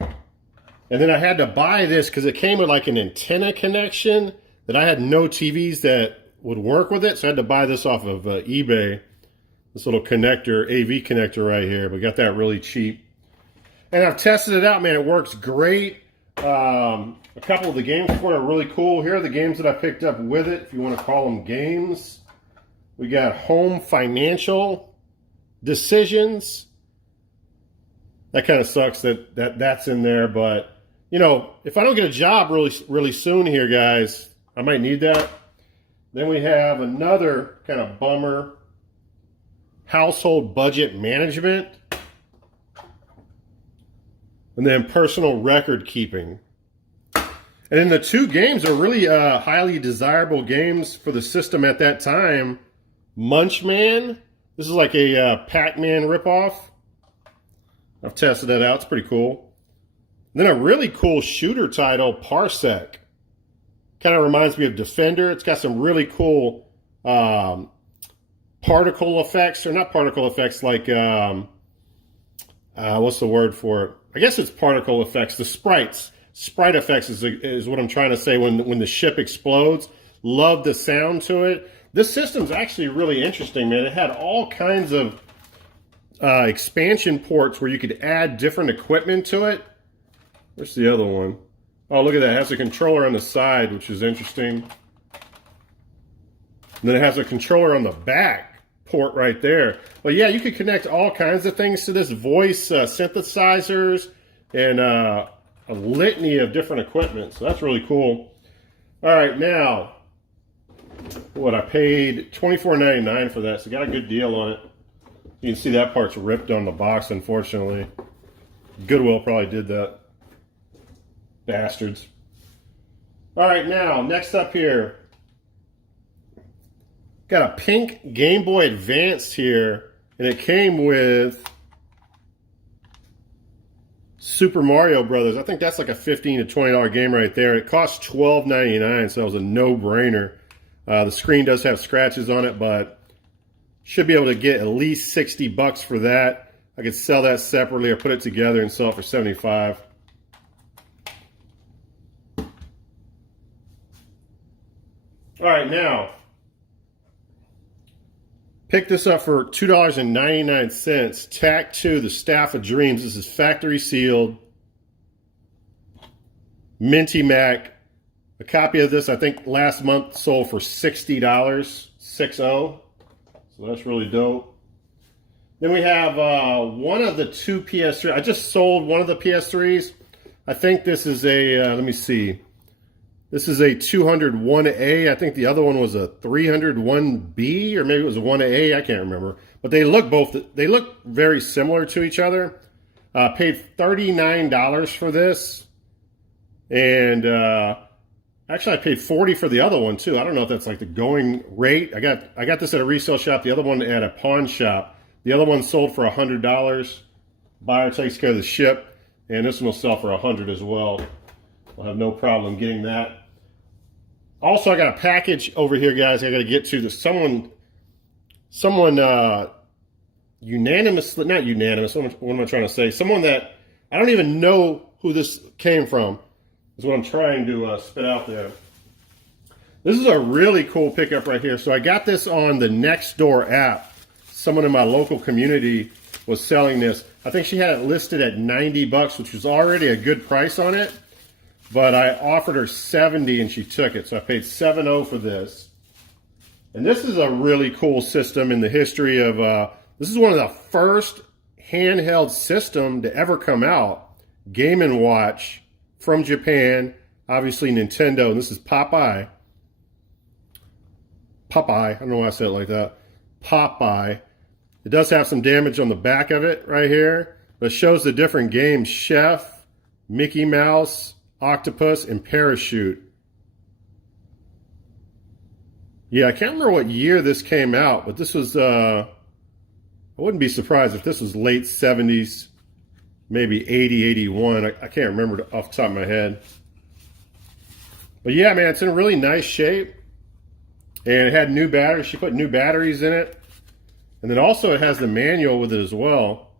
And then I had to buy this because it came with like an antenna connection that I had no TVs that would work with it, so I had to buy this off of eBay. This little connector, AV connector right here. We got that really cheap. And I've tested it out, man. It works great. A couple of the games for it are really cool. Here are the games that I picked up with it, if you want to call them games. We got Home Financial Decisions. That kind of sucks that's in there, but you know, if I don't get a job really soon here, guys, I might need that. Then we have another kind of bummer, Household Budget Management. And then Personal Record Keeping. And then the two games are really highly desirable games for the system at that time. Munchman. This is like a Pac-Man ripoff. I've tested that out. It's pretty cool. And then a really cool shooter title, Parsec. Kind of reminds me of Defender. It's got some really cool particle effects, or not particle effects, like, what's the word for it? I guess it's particle effects. The sprites. Sprite effects is what I'm trying to say when the ship explodes. Love the sound to it. This system's actually really interesting, man. It had all kinds of expansion ports where you could add different equipment to it. Where's the other one? Oh, look at that. It has a controller on the side, which is interesting. And then it has a controller on the back port right there. But yeah, you could connect all kinds of things to this. Voice synthesizers and a litany of different equipment. So that's really cool. All right, now, what I paid $24.99 for that. So got a good deal on it. You can see that part's ripped on the box, unfortunately. Goodwill probably did that. Bastards. All right, now, next up here. Got a pink Game Boy Advance here, and it came with Super Mario Brothers. I think that's like a $15 to $20 game right there. It costs $12.99, so it was a no-brainer. The screen does have scratches on it, but should be able to get at least $60 for that. I could sell that separately or put it together and sell it for $75. All right, now, pick this up for $2.99. Tack 2, the Staff of Dreams. This is factory sealed. Minty Mac. A copy of this, I think, last month sold for $60. 60. So that's really dope. Then we have one of the two PS3. I just sold one of the PS3s. I think this is a, let me see. This is a 201A. I think the other one was a 301B, or maybe it was a 1A. I can't remember. But they look very similar to each other. Paid $39 for this. And actually I paid $40 for the other one too. I don't know if that's like the going rate. I got this at a resale shop, the other one at a pawn shop. The other one sold for $100. Buyer takes care of the ship, and this one will sell for $100 as well. I'll have no problem getting that. Also, I got a package over here, guys. I got to get to. Someone unanimously, not unanimous. What am I trying to say? Someone that I don't even know who this came from is what I'm trying to spit out there. This is a really cool pickup right here. So I got this on the Nextdoor app. Someone in my local community was selling this. I think she had it listed at $90, which was already a good price on it. But I offered her $70 and she took it. So I paid $70 for this. And this is a really cool system in the history of, this is one of the first handheld system to ever come out. Game & Watch from Japan. Obviously Nintendo. And this is Popeye. I don't know why I said it like that. Popeye. It does have some damage on the back of it right here. But it shows the different games. Chef, Mickey Mouse, Octopus, and Parachute. Yeah, I can't remember what year this came out, but this was, I wouldn't be surprised if this was late 70s, maybe 80, 81. I can't remember off the top of my head. But yeah, man, it's in a really nice shape. And it had new batteries. She put new batteries in it. And then also it has the manual with it as well.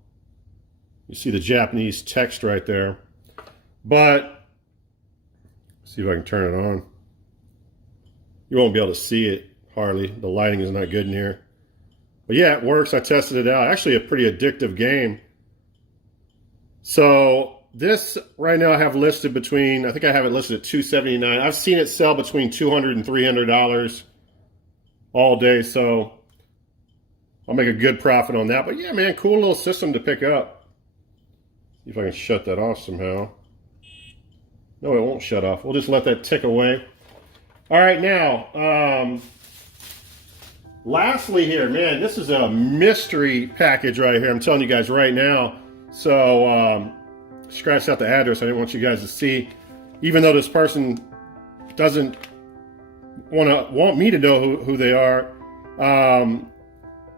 You see the Japanese text right there. But, let's see if I can turn it on. You won't be able to see it hardly. The lighting is not good in here. But yeah, it works. I tested it out. Actually a pretty addictive game. So this right now I have listed between, I think I have it listed at $279. I've seen it sell between $200 and $300 all day. So I'll make a good profit on that. But yeah, man, cool little system to pick up. See if I can shut that off somehow. No, it won't shut off. We'll just let that tick away. All right, now, lastly here, man, this is a mystery package right here. I'm telling you guys right now. So, scratched out the address. I didn't want you guys to see, even though this person doesn't want me to know who they are.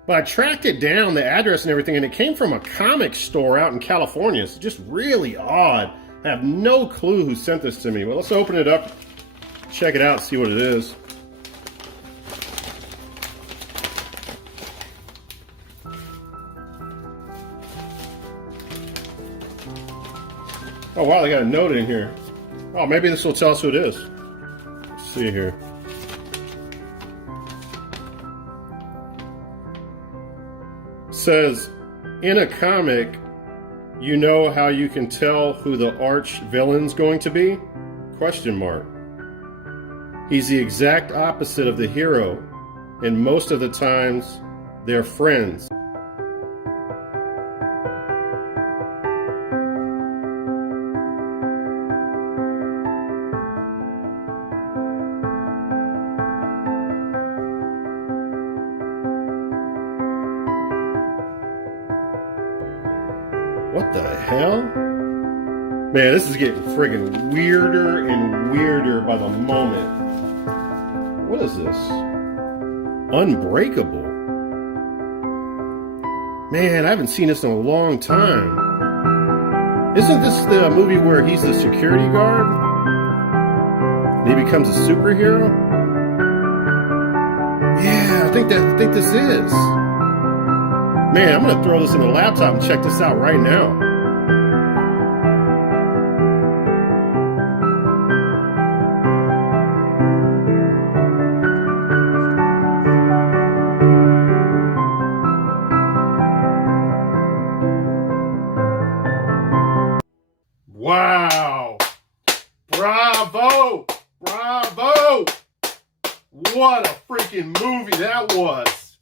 But I tracked it down, the address and everything, and it came from a comic store out in California. It's just really odd. I have no clue who sent this to me. Well, let's open it up, check it out, see what it is. Oh, wow, they got a note in here. Oh, maybe this will tell us who it is. Let's see here. It says, in a comic, you know how you can tell who the arch villain's going to be? Question mark. He's the exact opposite of the hero, and most of the times, they're friends. What the hell? Man, this is getting friggin' weirder and weirder by the moment. What is this? Unbreakable. Man, I haven't seen this in a long time. Isn't this the movie where he's the security guard? And he becomes a superhero? Yeah, I think this is. Man, I'm gonna throw this in the laptop and check this out right now. Wow! Bravo! Bravo! What a freaking movie that was!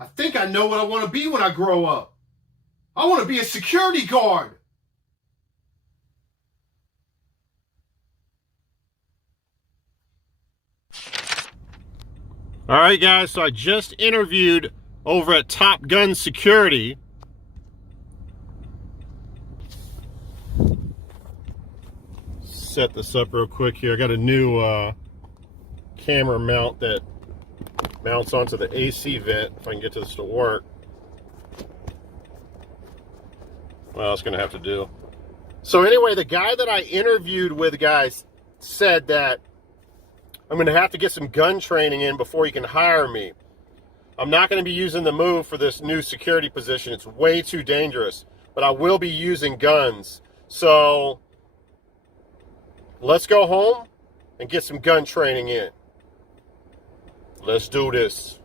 I think I know what I want to be when I grow up. I want to be a security guard. All right, guys, so I just interviewed over at Top Gun Security. Set this up real quick here. I got a new camera mount that mounts onto the AC vent. If I can get this to work. Well, it's gonna have to do. So anyway, the guy that I interviewed with, guys, said that I'm gonna have to get some gun training in before he can hire me. I'm not gonna be using the move for this new security position. It's way too dangerous, but I will be using guns. So let's go home and get some gun training in. Let's do this.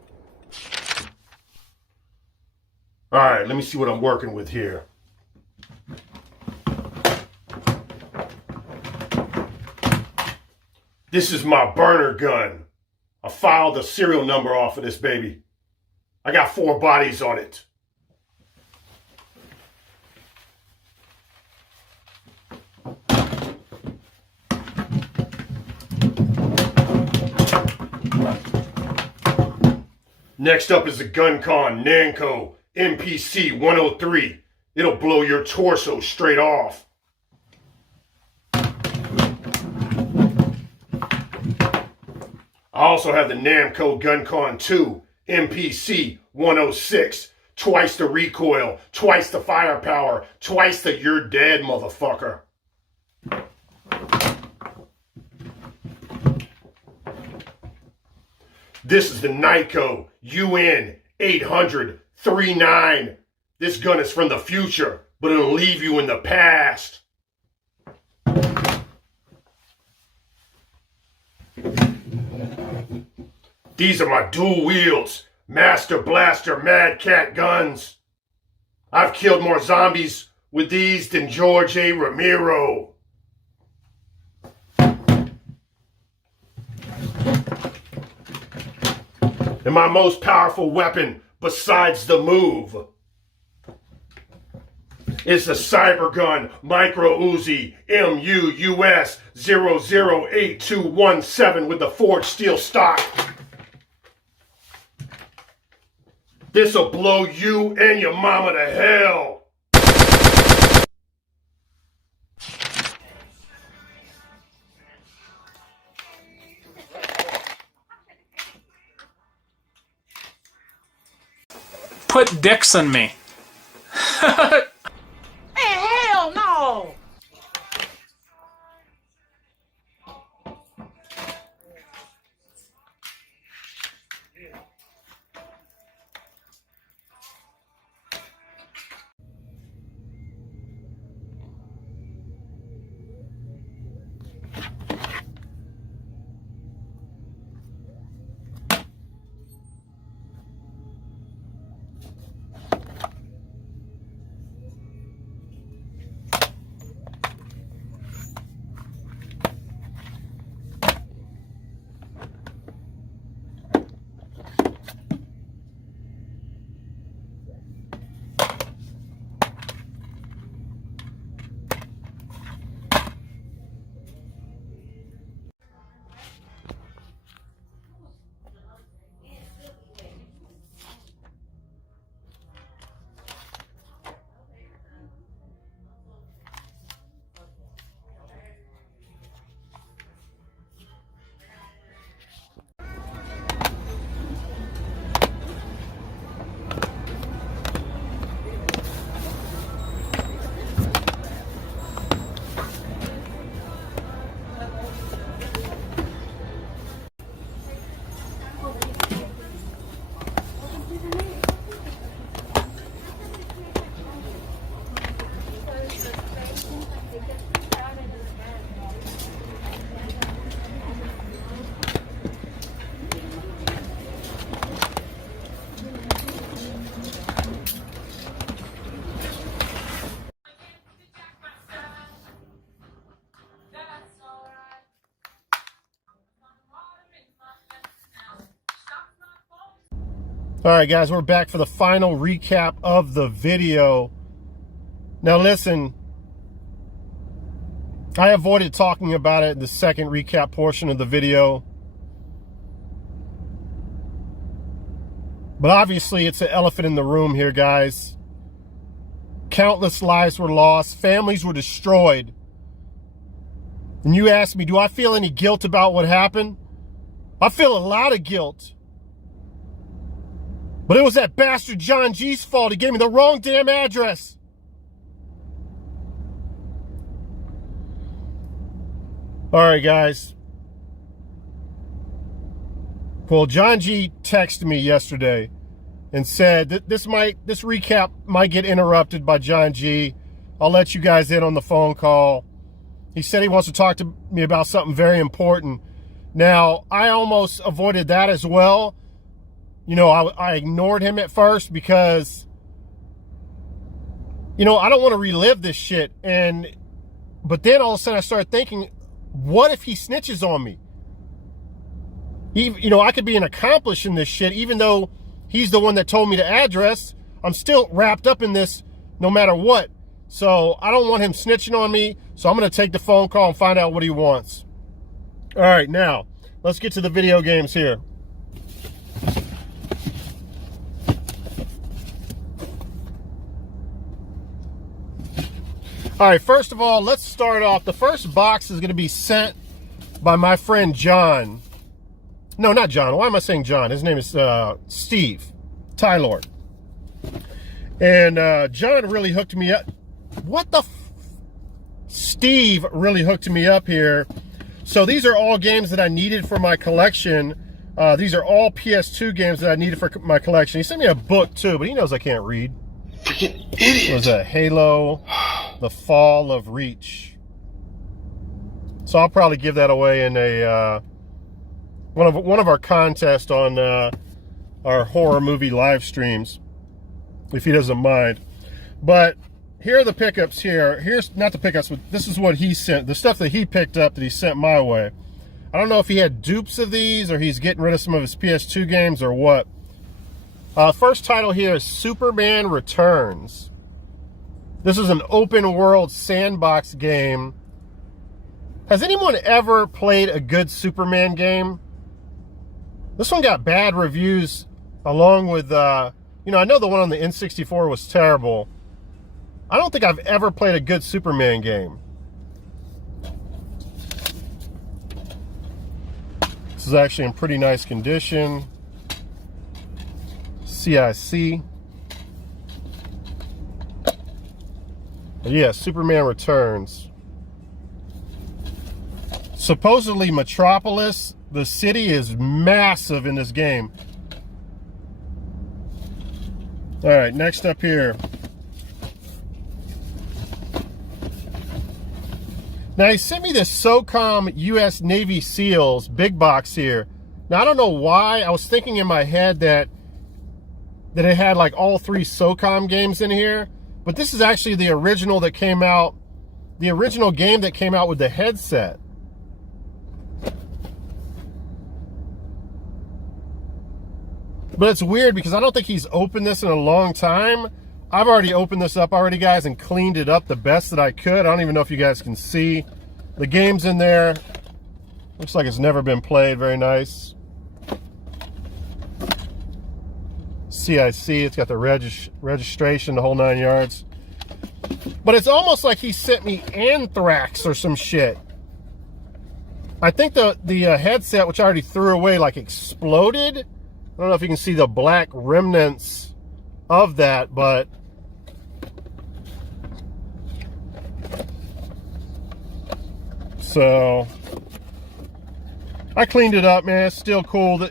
All right, let me see what I'm working with here. This is my burner gun. I filed the serial number off of this baby. I got 4 bodies on it. Next up is the GunCon Namco MPC 103. It'll blow your torso straight off. I also have the Namco GunCon 2 MPC 106. Twice the recoil, twice the firepower, twice the you're dead motherfucker. This is the Nyko UN 800-39. This gun is from the future, but it'll leave you in the past. These are my dual wields, Master Blaster Mad Cat guns. I've killed more zombies with these than George A. Romero. And my most powerful weapon, besides the move, is the Cybergun Micro Uzi MUUS 008217 with the forged steel stock. This'll blow you and your mama to hell. Put dicks in me. Hey, hell no! All right, guys, we're back for the final recap of the video. Now, listen, I avoided talking about it in the second recap portion of the video. But obviously, it's an elephant in the room here, guys. Countless lives were lost. Families were destroyed. And you asked me, do I feel any guilt about what happened? I feel a lot of guilt. But it was that bastard John G's fault. He gave me the wrong damn address. All right, guys. Well, John G texted me yesterday and said that this recap might get interrupted by John G. I'll let you guys in on the phone call. He said he wants to talk to me about something very important. Now, I almost avoided that as well. You know, I ignored him at first because, you know, I don't want to relive this shit. But then all of a sudden I started thinking, what if he snitches on me? You know, I could be an accomplice in this shit, even though he's the one that told me the address. I'm still wrapped up in this no matter what. So I don't want him snitching on me. So I'm going to take the phone call and find out what he wants. All right, now let's get to the video games here. All right, first of all, let's start off. The first box is going to be sent by my friend John. No, not John. Why am I saying John? His name is Steve Tylord. And John really hooked me up. What the Steve really hooked me up here. So these are all games that I needed for my collection. These are all PS2 games that I needed for my collection. He sent me a book too, but he knows I can't read. Freaking idiot. It was a Halo, The Fall of Reach. So I'll probably give that away in a one of our contests on our horror movie live streams, if he doesn't mind. But here are the pickups here. Here's not the pickups, but this is what he sent. The stuff that he picked up that he sent my way. I don't know if he had dupes of these or he's getting rid of some of his PS2 games or what. First title here is Superman Returns. This is an open world sandbox game. Has anyone ever played a good Superman game? This one got bad reviews along with, you know, I know the one on the N64 was terrible. I don't think I've ever played a good Superman game. This is actually in pretty nice condition. CIC. But yeah, Superman Returns. Supposedly Metropolis, the city is massive in this game. All right, next up here. Now he sent me this SOCOM US Navy SEALs big box here. Now I don't know why. I was thinking in my head that it had like all 3 SOCOM games in here, but this is actually the original that came out, the original game that came out with the headset. But it's weird because I don't think he's opened this in a long time. I've already opened this up already, guys, and cleaned it up the best that I could. I don't even know if you guys can see the games in there. Looks like it's never been played. Very nice. CIC, it's got the registration, the whole 9 yards. But it's almost like he sent me Anthrax or some shit. I think the headset, which I already threw away, like exploded. I don't know if you can see the black remnants of that, but so I cleaned it up, man. It's still cool.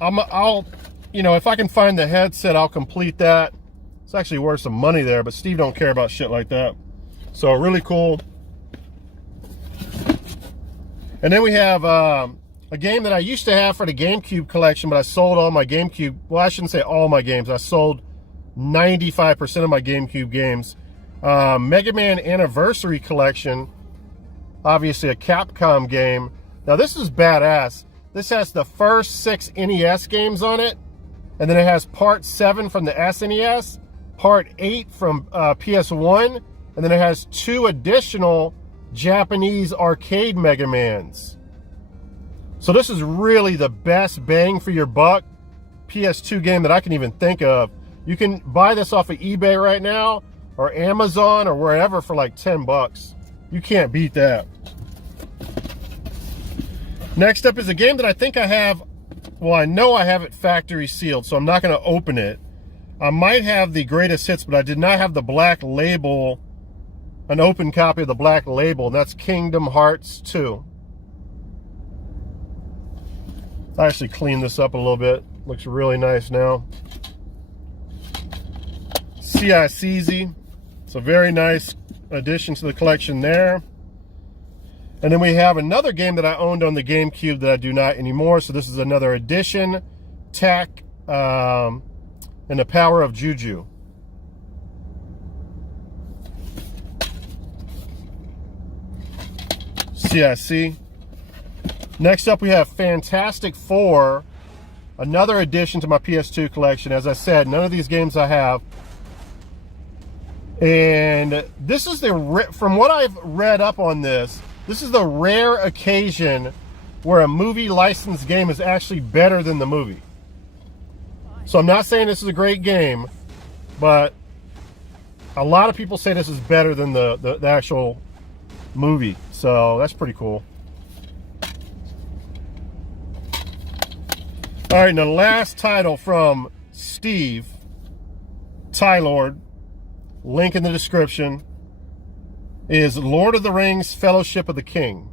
I'll you know, if I can find the headset, I'll complete that. It's actually worth some money there, but Steve don't care about shit like that. So really cool. And then we have a game that I used to have for the GameCube collection, but I sold all my GameCube. Well, I shouldn't say all my games. I sold 95% of my GameCube games. Mega Man Anniversary Collection. Obviously a Capcom game. Now this is badass. This has the first 6 NES games on it. And then it has part 7 from the SNES, part 8 from PS1, and then it has 2 additional Japanese arcade Mega Mans. So this is really the best bang for your buck PS2 game that I can even think of. You can buy this off of eBay right now, or Amazon, or wherever for like 10 bucks. You can't beat that. Next up is a game that I think I have, well, I know I have it factory sealed, so I'm not going to open it. I might have the greatest hits, but I did not have the black label, an open copy of the black label, and that's Kingdom Hearts 2. I actually cleaned this up a little bit. Looks really nice now. CICZ. It's a very nice addition to the collection there. And then we have another game that I owned on the GameCube that I do not anymore. So this is another edition, Tak, and the Power of Juju. CIC. Next up we have Fantastic Four, another addition to my PS2 collection. As I said, none of these games I have. And this is the, from what I've read up on this, this is the rare occasion where a movie licensed game is actually better than the movie. So I'm not saying this is a great game, but a lot of people say this is better than the actual movie. So that's pretty cool. All right, and the last title from Steve, Tylord, link in the description, is Lord of the Rings Fellowship of the King.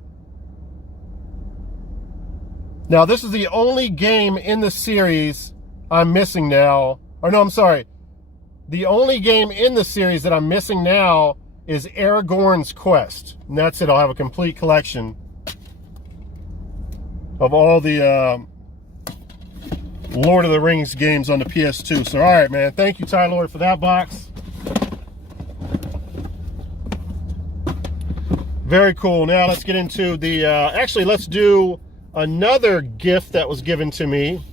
Now, this is the only game in the series I'm missing now. Or no, I'm sorry. The only game in the series that I'm missing now is Aragorn's Quest. And that's it. I'll have a complete collection of all the Lord of the Rings games on the PS2. So, all right, man. Thank you, Tylord, for that box. Very cool. Now let's get into the, actually let's do another gift that was given to me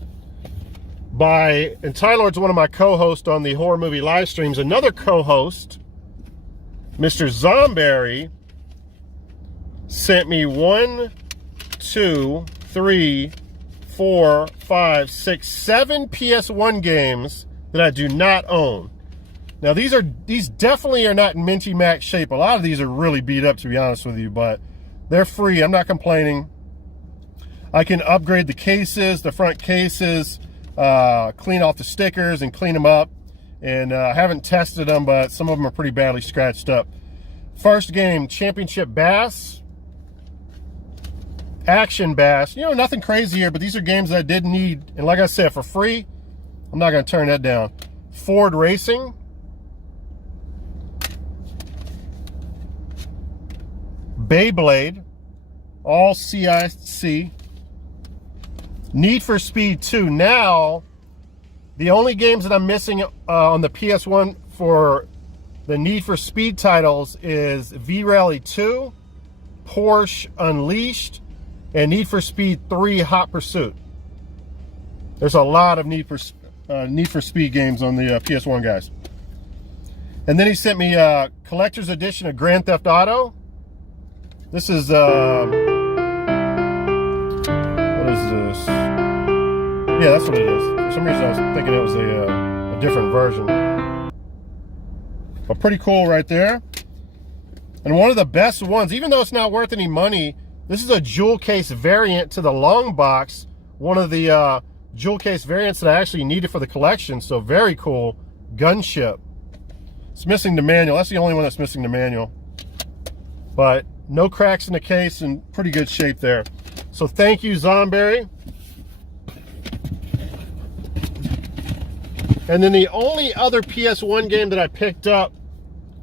by, and Tylord's one of my co-hosts on the horror movie live streams. Another co-host, Mr. Zomberry, sent me 1, 2, 3, 4, 5, 6, 7 PS1 games that I do not own. Now these definitely are not in minty max shape. A lot of these are really beat up, to be honest with you, but they're free. I'm not complaining. I can upgrade the cases, the front cases, clean off the stickers and clean them up. And I haven't tested them, but some of them are pretty badly scratched up. First game, Championship Bass, Action Bass. You know, nothing crazy here, but these are games that I did need. And like I said, for free, I'm not going to turn that down. Ford Racing, Beyblade, all CIC, Need for Speed 2. Now, the only games that I'm missing on the PS1 for the Need for Speed titles is V-Rally 2, Porsche Unleashed, and Need for Speed 3 Hot Pursuit. There's a lot of Need for Speed games on the PS1, guys. And then he sent me a collector's edition of Grand Theft Auto. This is, what is this? Yeah, that's what it is. For some reason I was thinking it was a different version. But pretty cool right there. And one of the best ones, even though it's not worth any money, this is a jewel case variant to the long box. One of the jewel case variants that I actually needed for the collection. So very cool. Gunship. It's missing the manual. That's the only one that's missing the manual. But no cracks in the case and pretty good shape there. So thank you, Zomberry. And then the only other PS1 game that I picked up,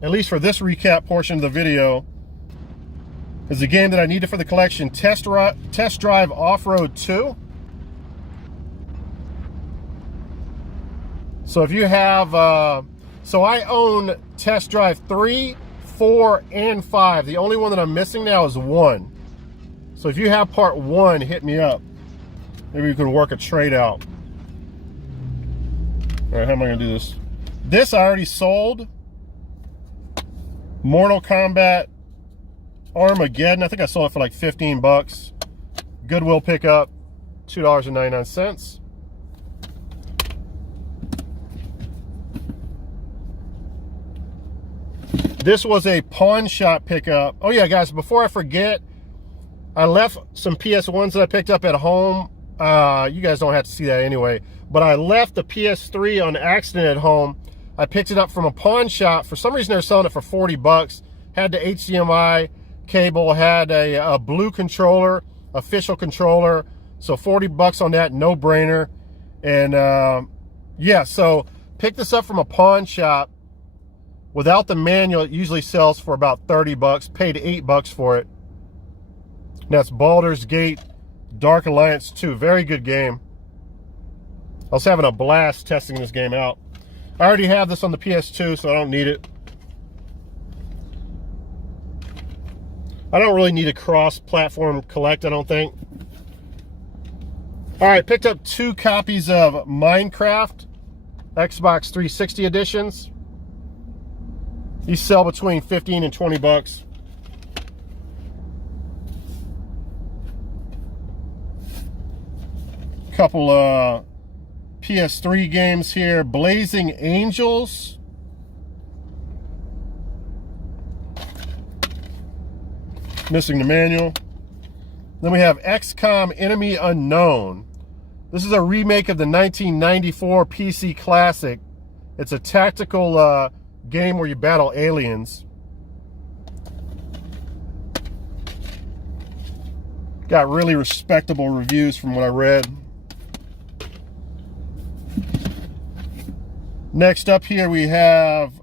at least for this recap portion of the video, is a game that I needed for the collection, Test Drive Off-Road 2. So if you have, so I own Test Drive 3, 4, and 5. The only one that I'm missing now is 1. So if you have part 1, hit me up. Maybe we can work a trade out. All right, how am I gonna do this? This I already sold. Mortal Kombat Armageddon. I think I sold it for like 15 bucks. Goodwill pickup, $2.99. This was a pawn shop pickup. Oh yeah, guys, before I forget, I left some PS1s that I picked up at home. You guys don't have to see that anyway, but I left the PS3 on accident at home. I picked it up from a pawn shop. For some reason, they're selling it for 40 bucks. Had the HDMI cable, had a blue controller, official controller. So 40 bucks on that, no brainer. And yeah, so picked this up from a pawn shop. Without the manual, it usually sells for about 30 bucks. Paid 8 bucks for it. And that's Baldur's Gate Dark Alliance 2. Very good game. I was having a blast testing this game out. I already have this on the PS2, so I don't need it. I don't really need a cross-platform collect, I don't think. All right, picked up 2 copies of Minecraft, Xbox 360 editions. These sell between 15 and 20 bucks. Couple PS3 games here. Blazing Angels. Missing the manual. Then we have XCOM Enemy Unknown. This is a remake of the 1994 PC classic. It's a tactical game where you battle aliens. Got really respectable reviews from what I read. Next up here we have,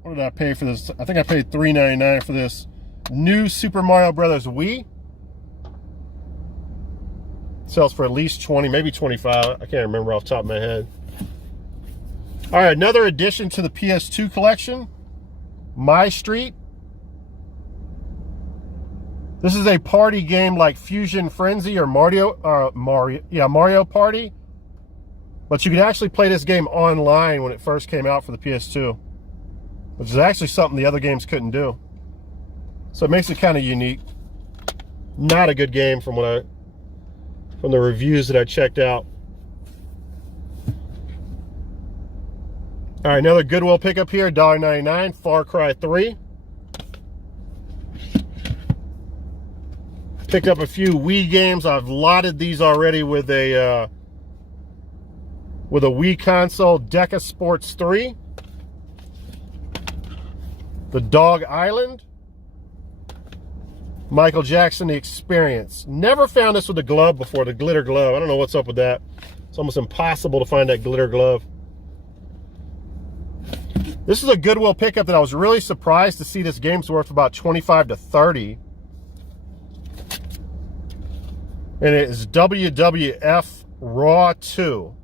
what did I pay for this? I think I paid $3.99 for this. New Super Mario Brothers Wii. Sells for at least 20, maybe 25. I can't remember off the top of my head. All right, another addition to the PS2 collection. My Street. This is a party game like Fusion Frenzy or Mario Party. But you could actually play this game online when it first came out for the PS2, which is actually something the other games couldn't do. So it makes it kind of unique. Not a good game from the reviews that I checked out. All right, another Goodwill pickup here, $1.99, Far Cry 3. Picked up a few Wii games. I've lotted these already with a Wii console, Deca Sports 3. The Dog Island. Michael Jackson, The Experience. Never found this with the glove before, the glitter glove. I don't know what's up with that. It's almost impossible to find that glitter glove. This is a Goodwill pickup that I was really surprised to see this game's worth about 25 to 30. And it is WWF Raw 2.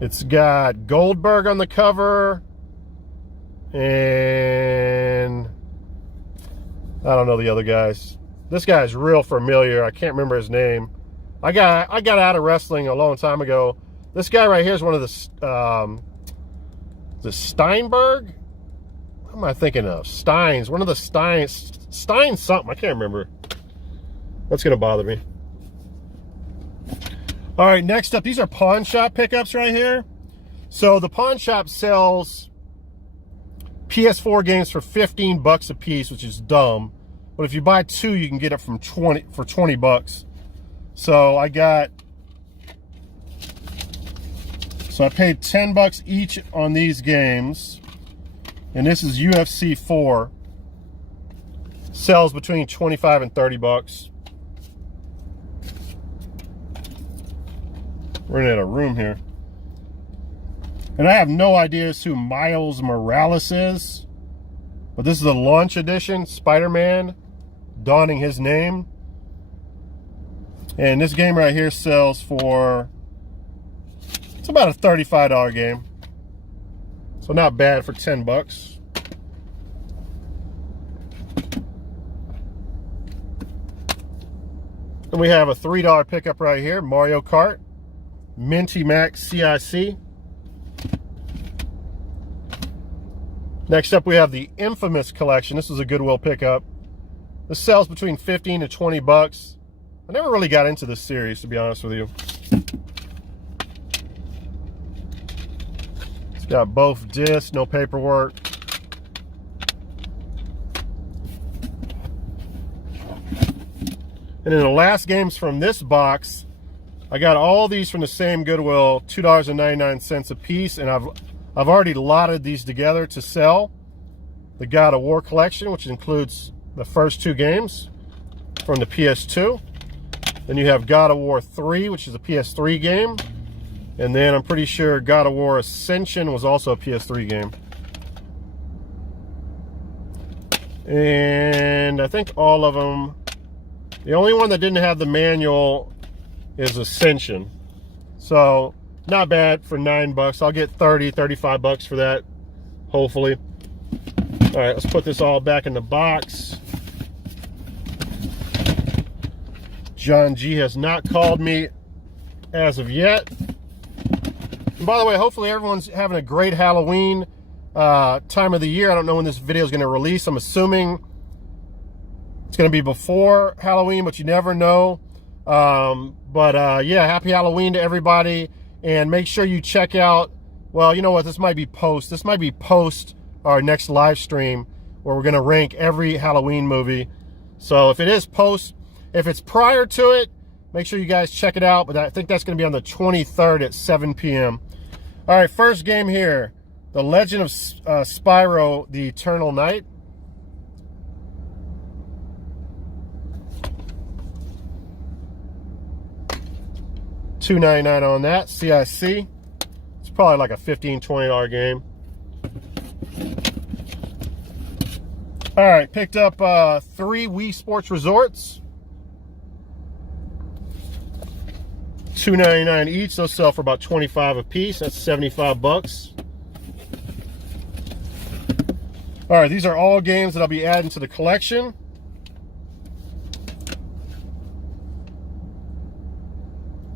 It's got Goldberg on the cover. And I don't know the other guys. This guy's real familiar. I can't remember his name. I got out of wrestling a long time ago. This guy right here is one of the Steinberg? What am I thinking of? Steins. One of the Steins. Stein something. I can't remember. That's going to bother me. All right, next up. These are pawn shop pickups right here. So the pawn shop sells PS4 games for 15 bucks a piece, which is dumb. But if you buy 2, you can get it for 20 bucks. So I paid 10 bucks each on these games. And this is UFC 4. Sells between 25 and 30 bucks. We're in a room here. And I have no idea as to who Miles Morales is. But this is the launch edition, Spider-Man, donning his name. And this game right here sells for, it's about a $35 game. So not bad for 10 bucks. And we have a $3 pickup right here, Mario Kart. Minty Mac CIC. Next up, we have the Infamous collection. This is a Goodwill pickup. This sells between 15 to 20 bucks. I never really got into this series, to be honest with you. It's got both discs, no paperwork. And then the last games from this box, I got all these from the same Goodwill, $2.99 a piece, and I've already lotted these together to sell. The God of War collection, which includes the first 2 games from the PS2. Then you have God of War 3, which is a PS3 game. And then I'm pretty sure God of War Ascension was also a PS3 game. And I think all of them, the only one that didn't have the manual is Ascension. So not bad for 9 bucks. I'll get 30, 35 bucks for that, hopefully. All right, let's put this all back in the box. John G has not called me as of yet. And by the way, hopefully everyone's having a great Halloween time of the year. I don't know when this video is going to release. I'm assuming it's going to be before Halloween, but you never know. Yeah, happy Halloween to everybody. And make sure you check out, well, you know what, this might be post. This might be post our next live stream where we're going to rank every Halloween movie. So if it is post, if it's prior to it, make sure you guys check it out. But I think that's going to be on the 23rd at 7 p.m. All right, first game here. The Legend of Spyro, The Eternal Night. $2.99 on that, CIC. It's probably like a $15, $20 game. All right, picked up 3 Wii Sports Resorts. $2.99 each. Those sell for about 25 a piece. That's 75 bucks. All right, these are all games that I'll be adding to the collection.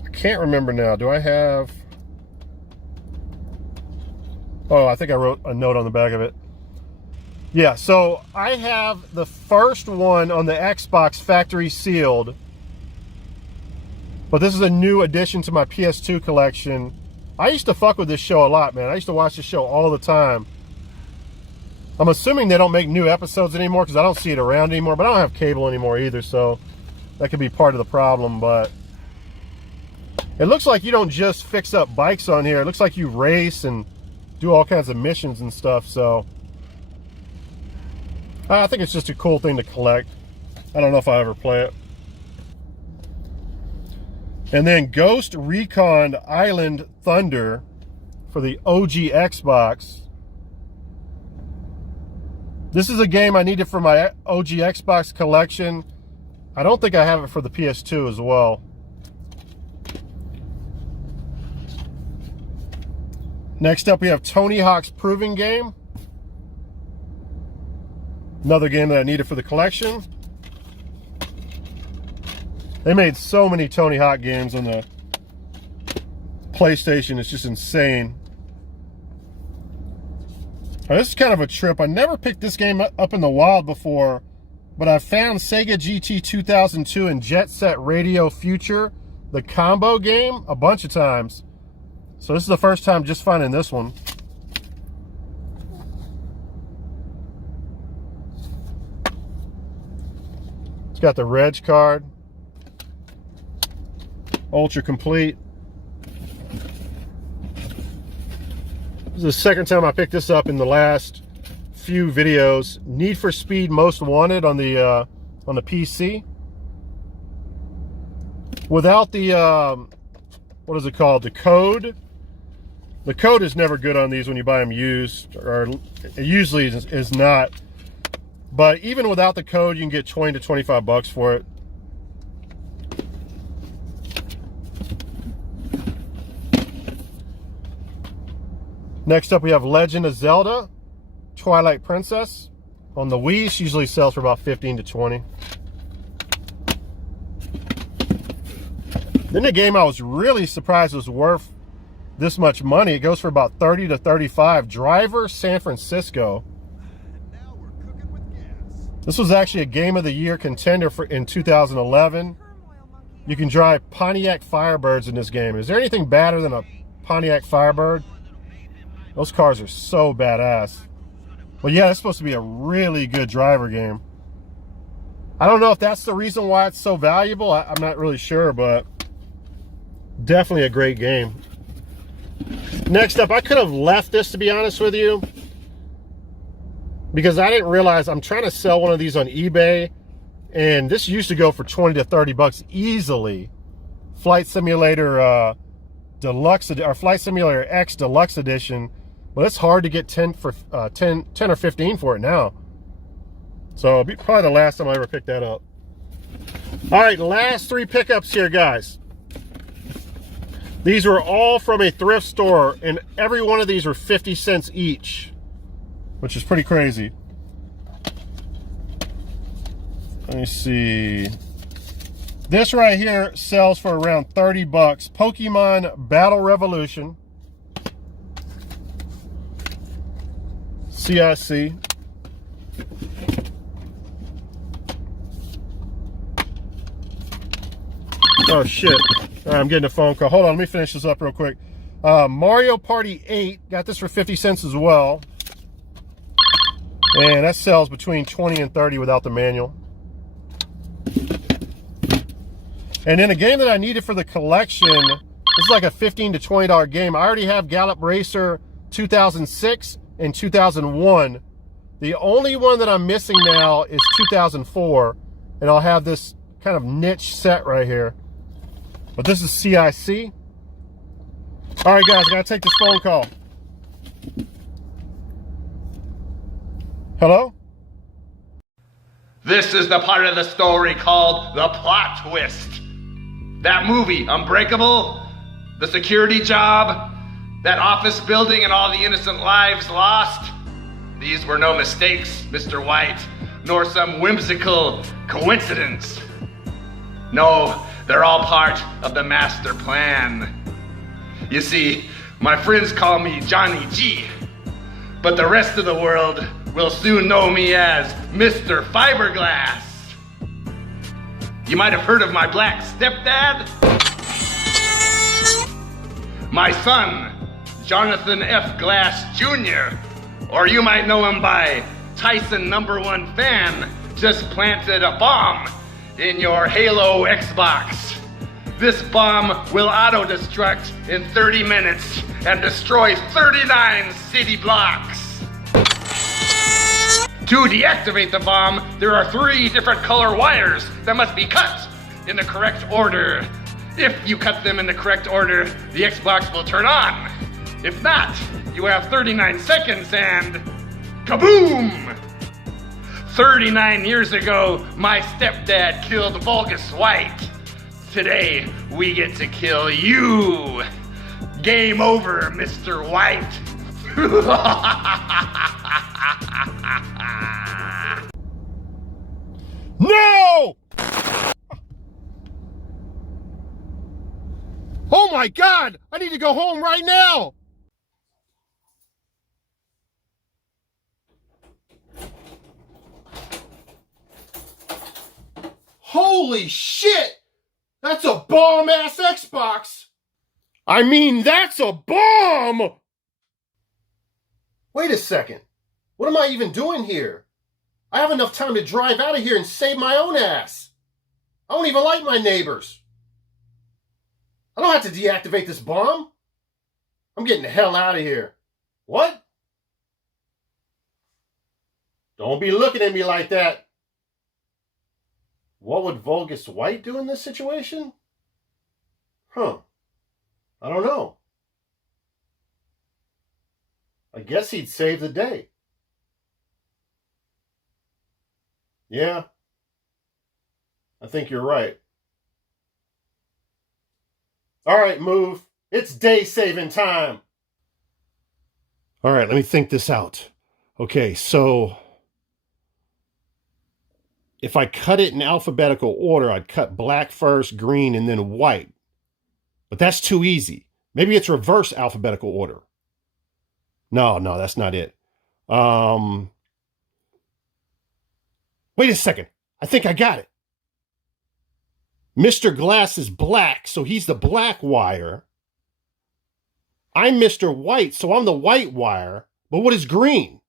I can't remember now. Do I have... Oh, I think I wrote a note on the back of it. Yeah, so I have the first one on the Xbox factory sealed. But this is a new addition to my PS2 collection. I used to fuck with this show a lot, man. I used to watch this show all the time. I'm assuming they don't make new episodes anymore because I don't see it around anymore. But I don't have cable anymore either, so that could be part of the problem. But it looks like you don't just fix up bikes on here. It looks like you race and do all kinds of missions and stuff. So I think it's just a cool thing to collect. I don't know if I ever play it. And then Ghost Recon Island Thunder for the OG Xbox. This is a game I needed for my OG Xbox collection. I don't think I have it for the PS2 as well. Next up, we have Tony Hawk's Proving Game. Another game that I needed for the collection. They made so many Tony Hawk games on the PlayStation. It's just insane. Now, this is kind of a trip. I never picked this game up in the wild before, but I found Sega GT 2002 and Jet Set Radio Future, the combo game, a bunch of times. So this is the first time just finding this one. It's got the Reg card. Ultra complete. This is the second time I picked this up in the last few videos. Need for Speed Most Wanted on the PC. Without the what is it called? The code. The code is never good on these when you buy them used, or it usually is not. But even without the code, you can get 20 to 25 bucks for it. Next up, we have Legend of Zelda Twilight Princess on the Wii. She usually sells for about 15 to 20. Then the game I was really surprised was worth this much money. It goes for about 30 to 35. Driver San Francisco. This was actually a Game of the Year contender in 2011. You can drive Pontiac Firebirds in this game. Is there anything badder than a Pontiac Firebird? Those cars are so badass. But yeah, it's supposed to be a really good driver game. I don't know if that's the reason why it's so valuable. I'm not really sure, but definitely a great game. Next up, I could have left this, to be honest with you, because I didn't realize I'm trying to sell one of these on eBay, and this used to go for 20 to 30 bucks easily. Flight Simulator Deluxe, or Flight Simulator X Deluxe Edition, but it's hard to get 10 or 15 for it now. So it'll be probably the last time I ever pick that up. All right, last 3 pickups here, guys. These were all from a thrift store, and every one of these were 50 cents each, which is pretty crazy. Let me see. This right here sells for around 30 bucks. Pokemon Battle Revolution. CIC. Oh shit. All right, I'm getting a phone call. Hold on, let me finish this up real quick. Mario Party 8. Got this for 50 cents as well. And that sells between 20 and 30 without the manual. And then a game that I needed for the collection, this is like a $15 to $20 game. I already have Gallop Racer 2006 and 2001. The only one that I'm missing now is 2004. And I'll have this kind of niche set right here. But this is CIC. All right, guys, I gotta take this phone call. Hello? This is the part of the story called the plot twist. That movie, Unbreakable, the security job, that office building and all the innocent lives lost. These were no mistakes, Mr. White, nor some whimsical coincidence. No, they're all part of the master plan. You see, my friends call me Johnny G, but the rest of the world will soon know me as Mr. Fiberglass. You might have heard of my black stepdad. My son, Jonathan F. Glass Jr., or you might know him by Tyson #1 fan, just planted a bomb in your Halo Xbox. This bomb will auto-destruct in 30 minutes and destroy 39 city blocks. To deactivate the bomb, there are 3 different color wires that must be cut in the correct order. If you cut them in the correct order, the Xbox will turn on. If not, you have 39 seconds and kaboom! 39 years ago, my stepdad killed Vulgus White. Today, we get to kill you. Game over, Mr. White. No! Oh my God! I need to go home right now! Holy shit! That's a bomb-ass Xbox! I mean, that's a bomb! Wait a second. What am I even doing here? I have enough time to drive out of here and save my own ass. I don't even like my neighbors. I don't have to deactivate this bomb. I'm getting the hell out of here. What? Don't be looking at me like that. What would Vulgus White do in this situation? Huh. I don't know. I guess he'd save the day. Yeah. I think you're right. All right, move. It's day saving time. All right, let me think this out. Okay, so if I cut it in alphabetical order, I'd cut black first, green, and then white. But that's too easy. Maybe it's reverse alphabetical order. No, that's not it. Wait a second. I think I got it. Mr. Glass is black, so he's the black wire. I'm Mr. White, so I'm the white wire. But what is green?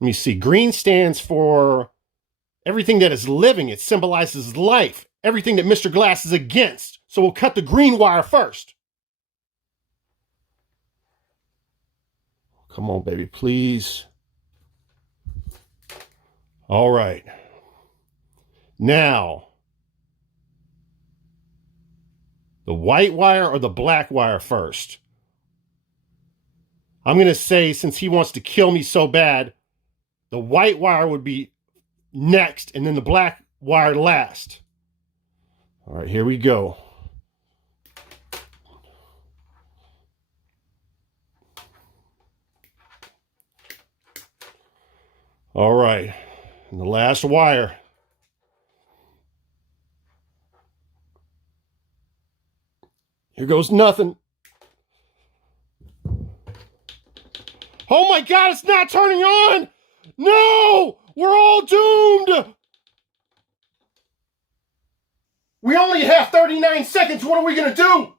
Let me see. Green stands for everything that is living. It symbolizes life. Everything that Mr. Glass is against. So we'll cut the green wire first. Come on, baby, please. All right. Now, the white wire or the black wire first? I'm going to say, since he wants to kill me so bad, the white wire would be next and then the black wire last. All right, here we go. All right, and the last wire. Here goes nothing. Oh my God, it's not turning on! No! We're all doomed! We only have 39 seconds. What are we gonna do?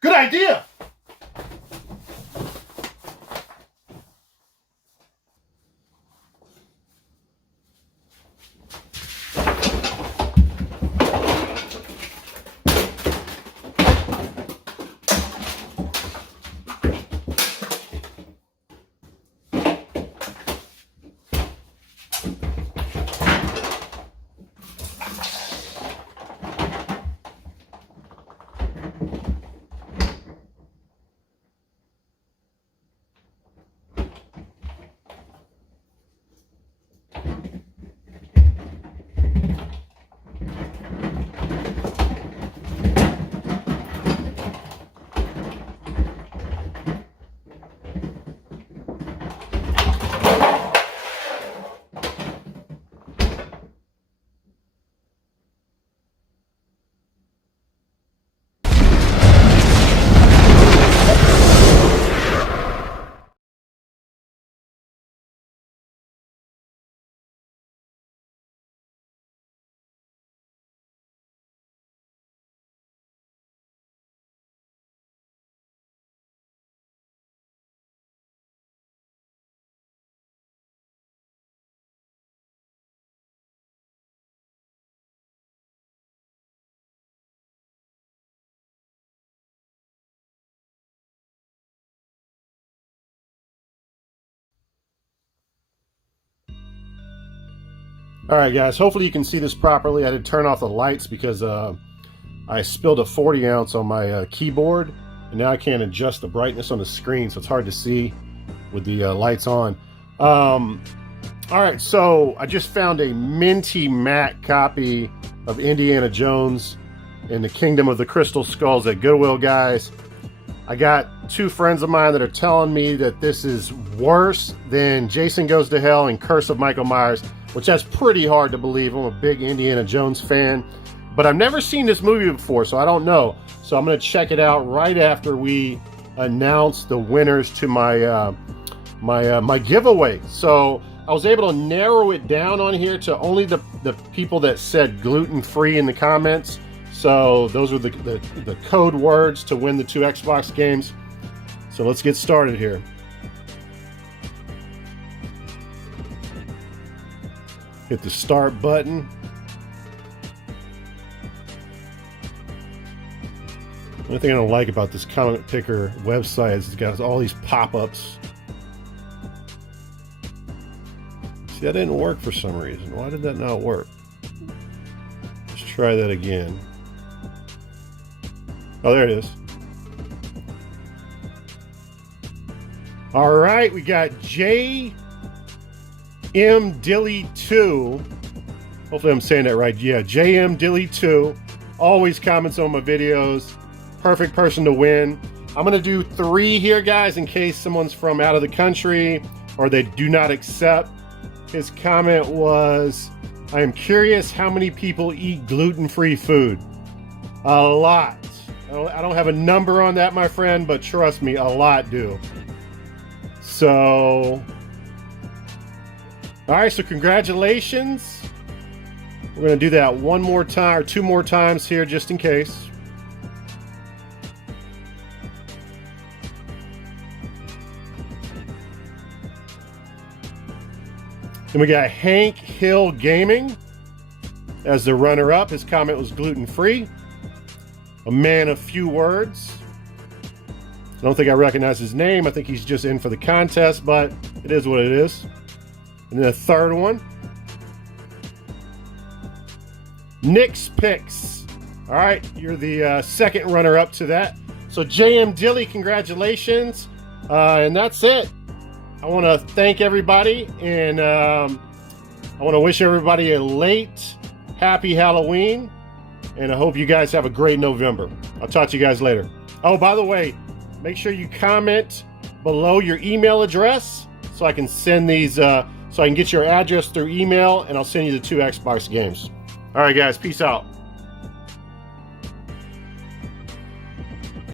Good idea. All right, guys, hopefully you can see this properly. I had to turn off the lights because I spilled a 40 ounce on my keyboard, and now I can't adjust the brightness on the screen, so it's hard to see with the lights on. All right, so I just found a minty matte copy of Indiana Jones and the Kingdom of the Crystal Skulls at Goodwill, guys. I got two friends of mine that are telling me that this is worse than Jason Goes to Hell and Curse of Michael Myers, which that's pretty hard to believe. I'm a big Indiana Jones fan, but I've never seen this movie before, so I don't know. So I'm going to check it out right after we announce the winners to my my giveaway. So I was able to narrow it down on here to only the people that said gluten-free in the comments. So those were the code words to win the 2 Xbox games. So let's get started here. Hit the start button. The only thing I don't like about this comment picker website is it's got all these pop-ups. See, that didn't work for some reason. Why did that not work? Let's try that again. Oh, there it is. All right, we got JM Dilly 2. Hopefully I'm saying that right. Yeah, JM Dilly 2. Always comments on my videos. Perfect person to win. I'm going to do 3 here, guys, in case someone's from out of the country or they do not accept. His comment was, I am curious how many people eat gluten-free food. A lot. I don't have a number on that, my friend, but trust me, a lot do. So, all right, so congratulations. We're going to do that one more time, or 2 more times here, just in case. Then we got Hank Hill Gaming as the runner-up. His comment was gluten-free. A man of few words. I don't think I recognize his name. I think he's just in for the contest, but it is what it is. And then the third one, Nick's Picks. All right, you're the second runner-up to that. So JM Dilly, congratulations. And that's it. I want to thank everybody, and I want to wish everybody a late happy Halloween, and I hope you guys have a great November. I'll talk to you guys later. Oh, by the way, make sure you comment below your email address so I can send these, so I can get your address through email, and I'll send you the 2 Xbox games. All right, guys, peace out.